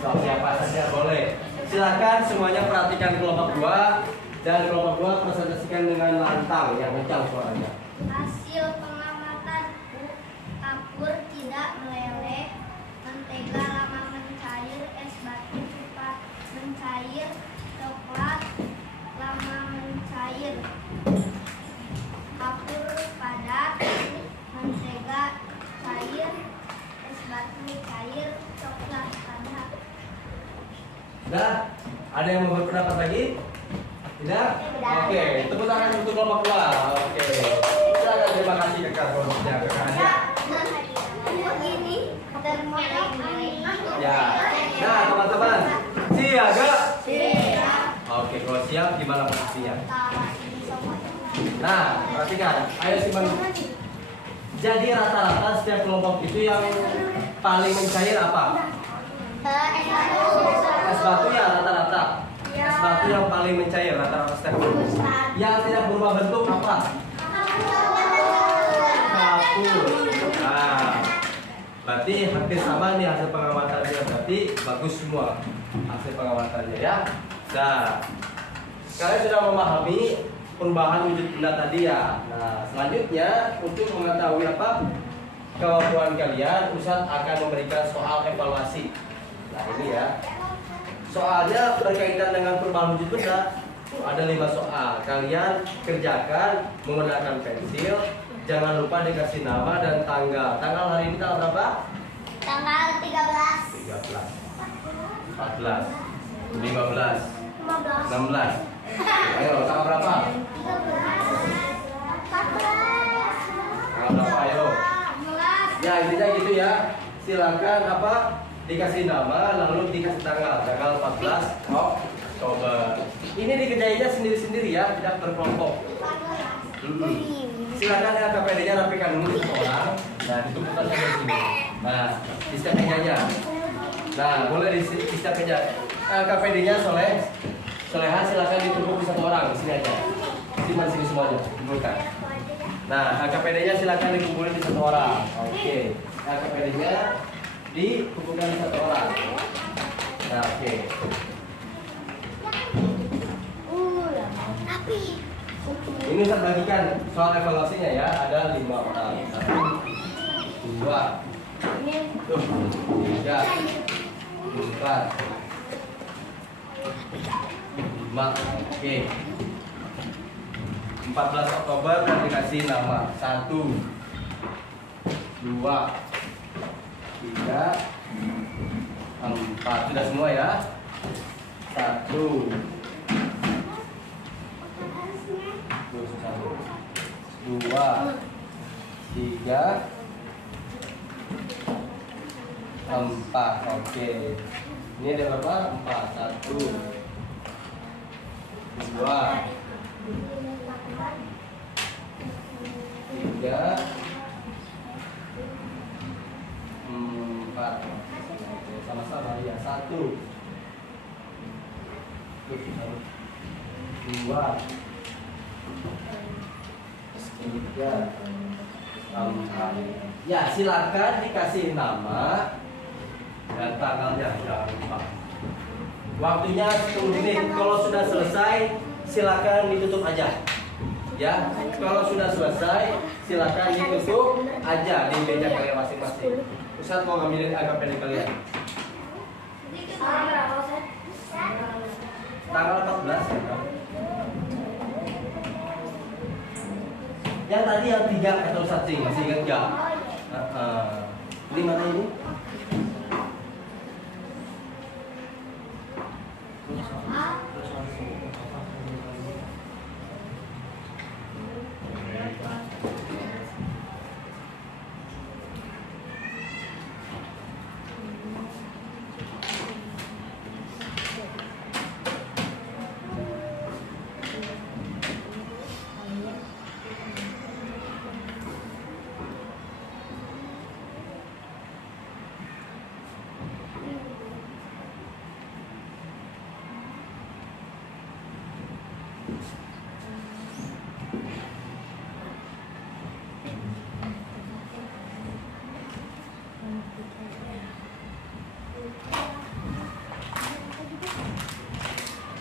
So, siapa saja boleh. Silakan semuanya perhatikan kelompok 2 dan kelompok 2 presentasikan dengan lantang yang kencang suaranya. Hasil pengamatan kapur tidak meleleh, mentega lama mencair, es batu cepat mencair, coklat lama mencair, kapur padat, mentega cair, es batu cair, coklat padat. Sudah? Ada yang mau berpendapat lagi? Tidak? Oke, tepuk tangan untuk kelompok 2. Oke. Silakan, terima kasih kakak kelompoknya, kakak Adia. Begini termodel Ya. Nah, teman-teman, siaga? Oke, kalau siap gimana posisinya? Nah, perhatikan. Ayo simpan. Jadi rata-rata setiap kelompok itu yang paling mencair apa? Es batu ya rata-rata. Es batu yang paling mencair rata-rata setiap kelompok. Yang tidak berubah bentuk apa? Kapur. Nah, berarti hampir sama nih hasil pengamatannya. Berarti bagus semua hasil pengamatannya ya. Nah, kalian sudah memahami perubahan wujud benda tadi ya. Nah, selanjutnya untuk mengetahui apa kemampuan kalian, Ustadz akan memberikan soal evaluasi. Nah, ini ya. Soalnya berkaitan dengan perubahan wujud benda. Ada 5 soal. Kalian kerjakan menggunakan pensil. Jangan lupa dikasih nama dan tanggal. Tanggal hari ini tanggal berapa? Tanggal 13. 13, 14, 15, 16. Ayo, tanggal berapa? 14. Tanggal berapa? Ayo. Ya, intinya gitu ya. Silakan apa? Dikasih nama, lalu dikasih tanggal 14 Oktober. Ini dikerjainnya sendiri-sendiri ya, tidak berkelompok. Silakan ya KPD-nya rapikan dulu satu orang. Nah, ditumpukkan saja di sini. Nah, di setiap mejanya. Nah, boleh di setiap meja. KPD-nya Soleha silakan ditumpuk di satu orang di sini aja. Simpan sini semuanya, kumpulkan. Nah, KPD-nya silakan dikumpulin di satu orang. Oke. Nah, KPD-nya dikumpulkan di satu orang. Nah, oke. Ini saya bagikan soal evaluasinya ya. Ada 5 orang. 1, 2, 3, 4, 5. Oke. 14 Oktober dan dikasih nama 1, 2, 3, 4. Sudah semua ya. 1, 2, 3, 4. Oke. Ini ada berapa? 4. 1, 2, 3, 4. Oke, sama-sama ya. 1, 2, Ya. Ya, silakan dikasih nama dan tanggalnya, jangan lupa. Waktunya 10 menit. Kalau sudah selesai, silakan ditutup aja. Ya, kalau sudah selesai, silakan ditutup aja di meja kalian masing-masing. Ustaz mau ngambilin agak pendek kalian. Tanggal 14 ya. Yang tadi yang 3 kata Ustaz Cing, masih ingat nggak? Ini mana ini?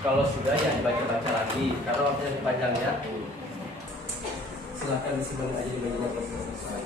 Kalau sudah ya dibaca-baca lagi. Karena waktunya panjang ya. Silahkan disimpan aja di meja kalau sudah selesai.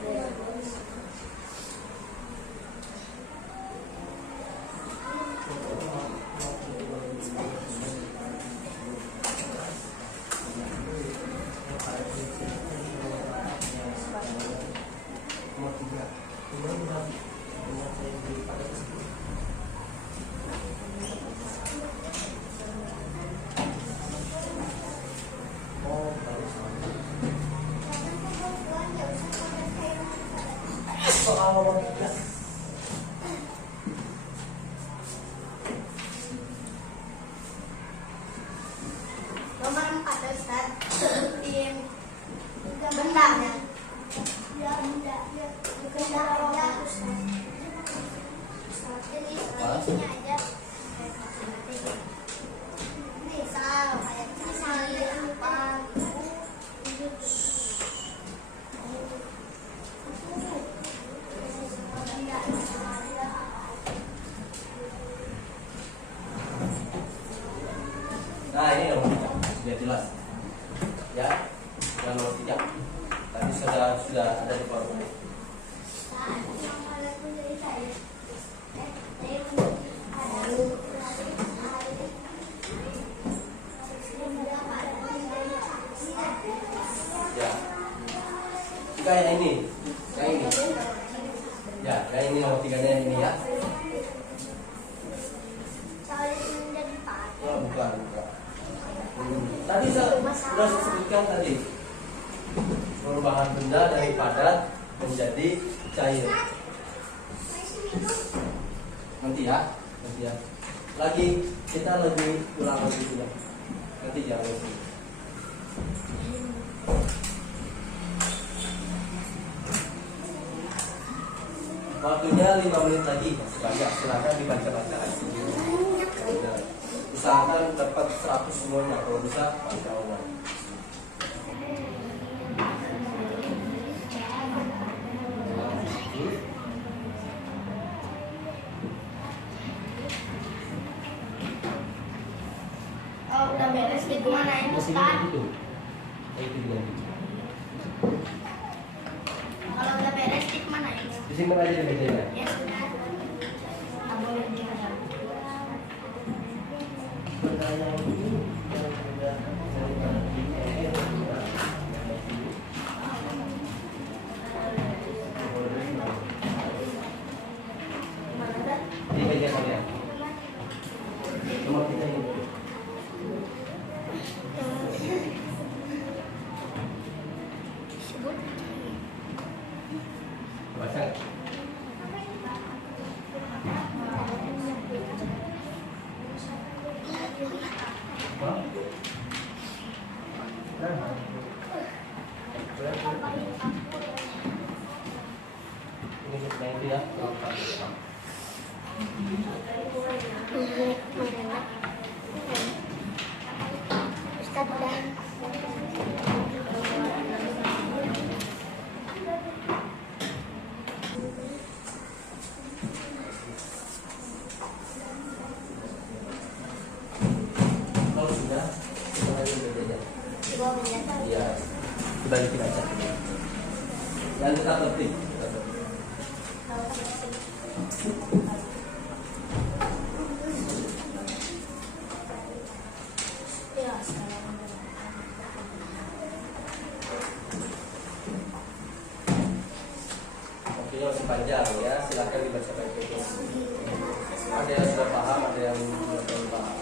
Nomor 4 Ustaz, sebutin bendanya. Ya, benda. Bukan benda Ustaz. Jadi selanjutnya aja. Misal kayak cari apa. Nah ini nomor 3, sudah jelas ya. Yang nomor 3 tadi sudah ada di bawah. Ya, kayak ini, kayak ini. Ya, kayak ini nomor 3-nya ini ya. Oh, bukan. Tadi sudah saya sebutkan tadi perubahan benda dari padat menjadi cair. Nanti ya. Kita lagi ulang lagi ya. Nanti jangan lupa. Waktunya 5 menit lagi, masih banyak. Silakan dibaca-baca lagi. Usahakan dapat 100 semuanya, kalau bisa baca ulang. Oh, udah beres di mana ini Ustaz? Itu dia. Kalau udah beres di mana ini? Disimpan aja di mejanya. Ya sudah. Boleh dihajar. Di meja kalian. Nomor 3 ini. Baca. Ini sebenarnya itu ya. Ustaz udah. dibalikin aja. Yang tetap tertib. Oke, masih panjang ya, silahkan dibaca baik-baik. Ada yang sudah paham, ada yang belum paham.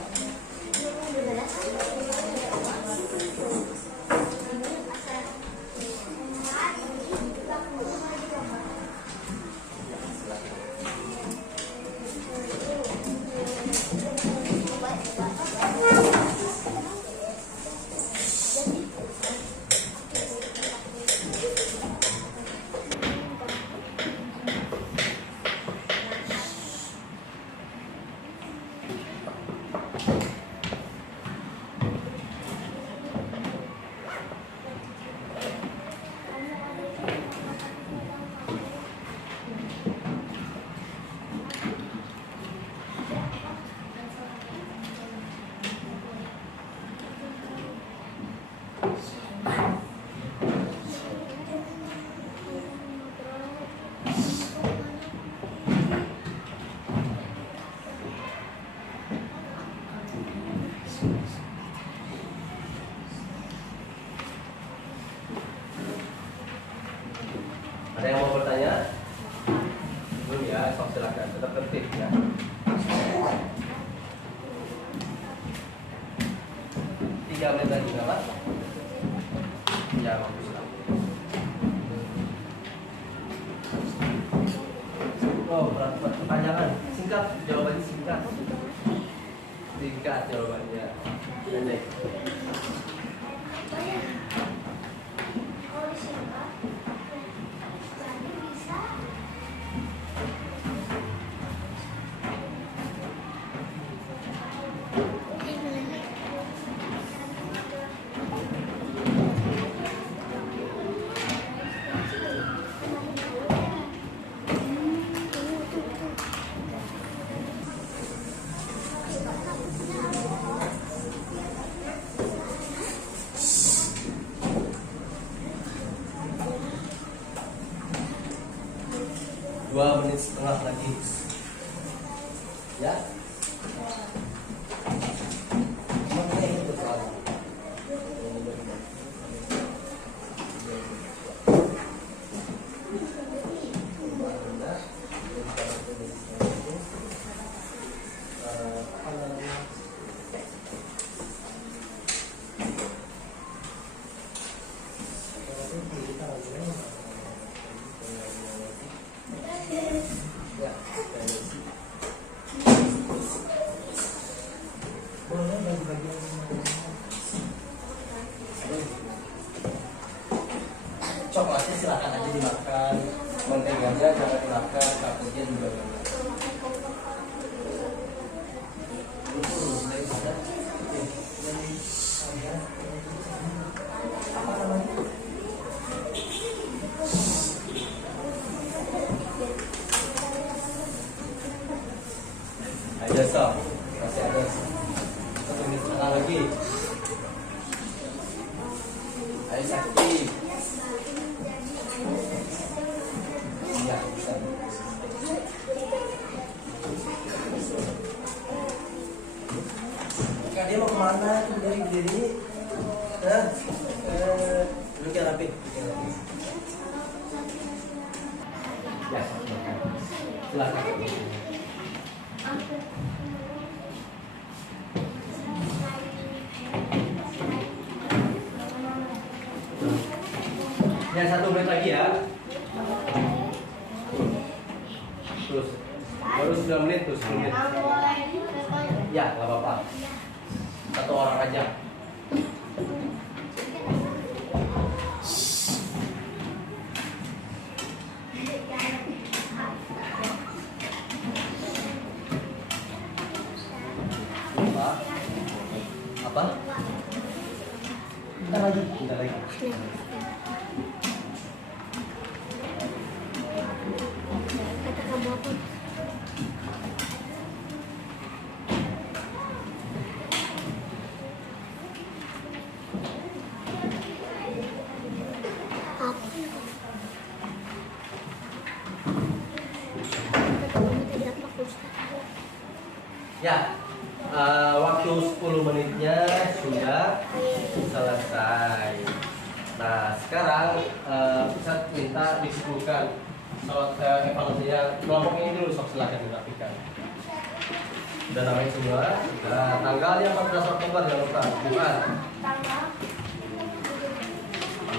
Ada yang mau bertanya? Belum ya, sok silakan. Tetap tertib ya. 3 menit lagi nggak Pak? Ya, bagus lah. Oh, berat perpanjangan. Singkat, jawabannya singkat. Singkat jawabannya. Pendek. Dua menit setengah lagi ya. Makanya itu soal. Coklatnya silakan aja dimakan, menteganya jangan dimakan, kapusnya juga jangan. Apa namanya? Ada sob, masih ada 1 menit setengah lagi. Ayo sakti. Ya, bisa. Kak, dia mau kemana? Dari berdiri. Duduknya rapi. Ya, silakan. Ya, 1 menit lagi ya. Terus baru 9 menit tuh, 10 menit. Ya, nggak apa-apa. 1 orang aja. Apa? Bentar lagi, bentar lagi. Kata kamu apa? Ya, waktu 10 menitnya sudah selesai. Nah, sekarang Ustaz minta disimpulkan soal evaluasinya kelompok ini dulu, sok silakan dirapikan. Udah namanya semua. Nah, tanggalnya 14 Oktober jangan lupa. Bukan.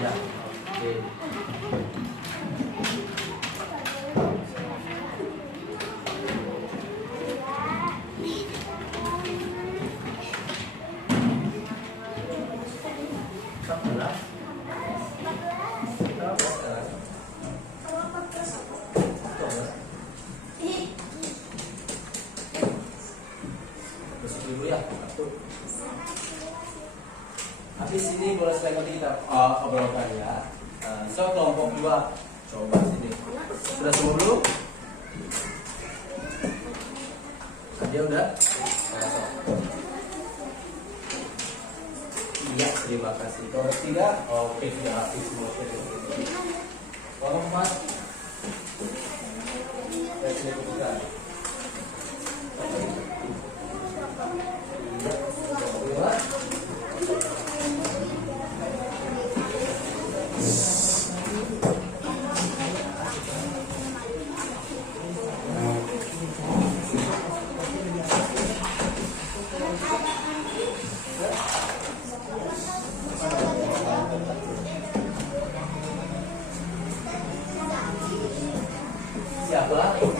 Ya, oke. Habis ini boleh selanjutnya kita obrolkan ya. So kelompok 2 coba sini. Sudah semua belum? Dia udah? Iya, terima kasih. Kelompok 3, oke sudah habis semua. Kelompok 4, ya sudah buka. Siapa? Oh,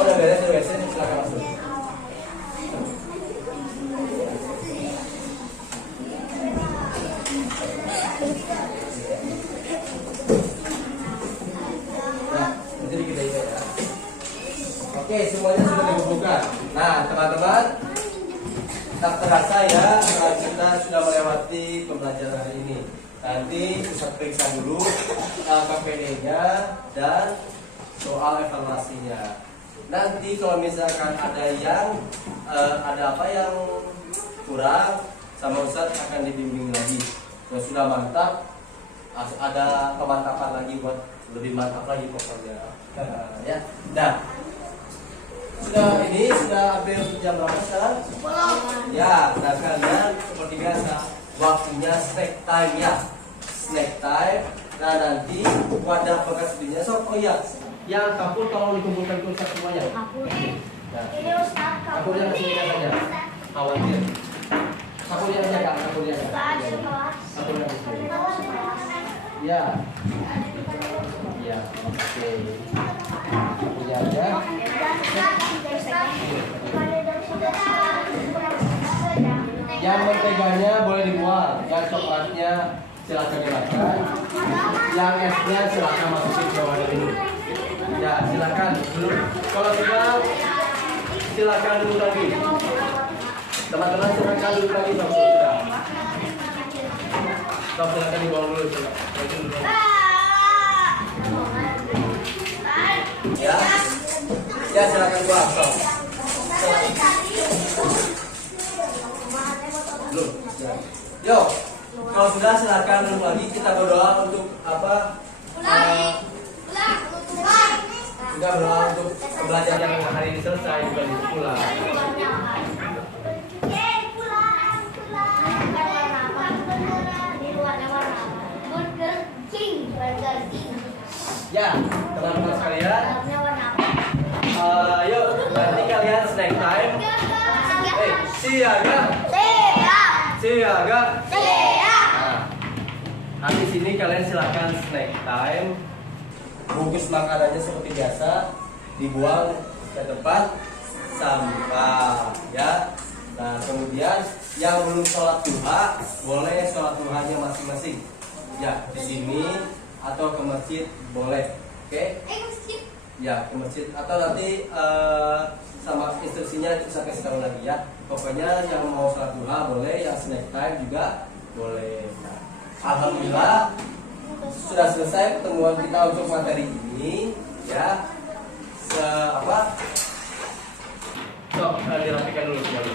udah beres, silakan masuk. Jadi kita ya. Oke, semuanya sudah dikumpulkan. Nah, teman-teman, tak terasa ya kita sudah melewati pembelajaran hari ini. Nanti bisa periksa dulu KPD-nya dan soal evaluasinya. Nanti kalau misalkan ada yang ada apa yang kurang, sama Ustadz akan dibimbing lagi. Kalau sudah mantap, ada pemantapan lagi buat lebih mantap lagi pokoknya. Ya, nah. Sudah hampir jam berapa sekarang? Ya, nah kalian seperti biasa waktunya snack time ya. Snack time. Nah nanti wadah bekas belinya oh iya, yang kapur tolong dikumpulkan ke Ustaz semuanya. Nah, Ini Ustaz, kapurnya kesini saja. Khawatir. Kapurnya aja kak, kapurnya. Kapurnya kesini. Ya. Ya, oke. Kapurnya aja. Yang menteganya boleh dibuang, yang coklatnya silakan. Yang esnya silakan masukin ke wadah ini. Ya, silakan dulu. Kalau sudah silakan dulu lagi. Teman-teman silakan dulu lagi kalau sudah. Kalau silakan dibuang dulu Ya. Ya, silakan buang. Belum. Yo, kalau sudah silakan dulu lagi kita berdoa untuk apa? Kita berdoa untuk pembelajaran yang hari ini selesai juga pulang. Ya, teman-teman sekalian. Yuk, nanti kalian snack time. Siaga. Nah, habis ini kalian silakan snack time. Bungkus makanannya seperti biasa dibuang ke tempat sampah ya. Nah kemudian yang belum sholat duha boleh sholat duhanya masing-masing ya di sini atau ke masjid boleh, oke? Ya ke masjid atau nanti sama instruksinya bisa kasih tahu lagi ya. Pokoknya yang mau sholat duha boleh, yang snack time juga boleh. Nah, alhamdulillah sudah selesai pertemuan kita untuk materi ini ya. Dirapikan dulu semuanya.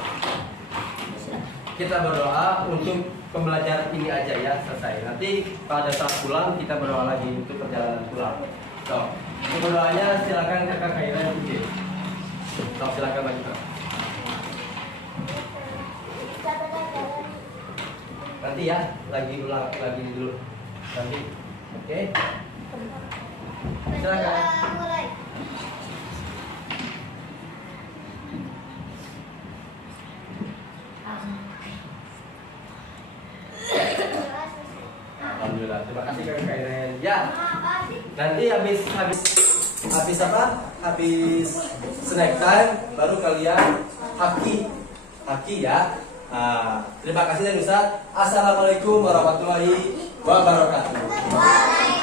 Kita berdoa untuk pembelajaran ini aja ya, selesai. Nanti pada saat pulang kita berdoa lagi untuk perjalanan pulang. So, untuk berdoanya silakan kakak Khaira. So, silakan lanjutkan. Nanti ya, lagi ulang lagi dulu. Nanti. Oke. Silakan. Alhamdulillah. Terima kasih Kak Kairen. Ya. Nanti habis apa? Habis snack time baru kalian haki ya. Terima kasih dan Ustaz. Assalamualaikum warahmatullahi wabarakatuh.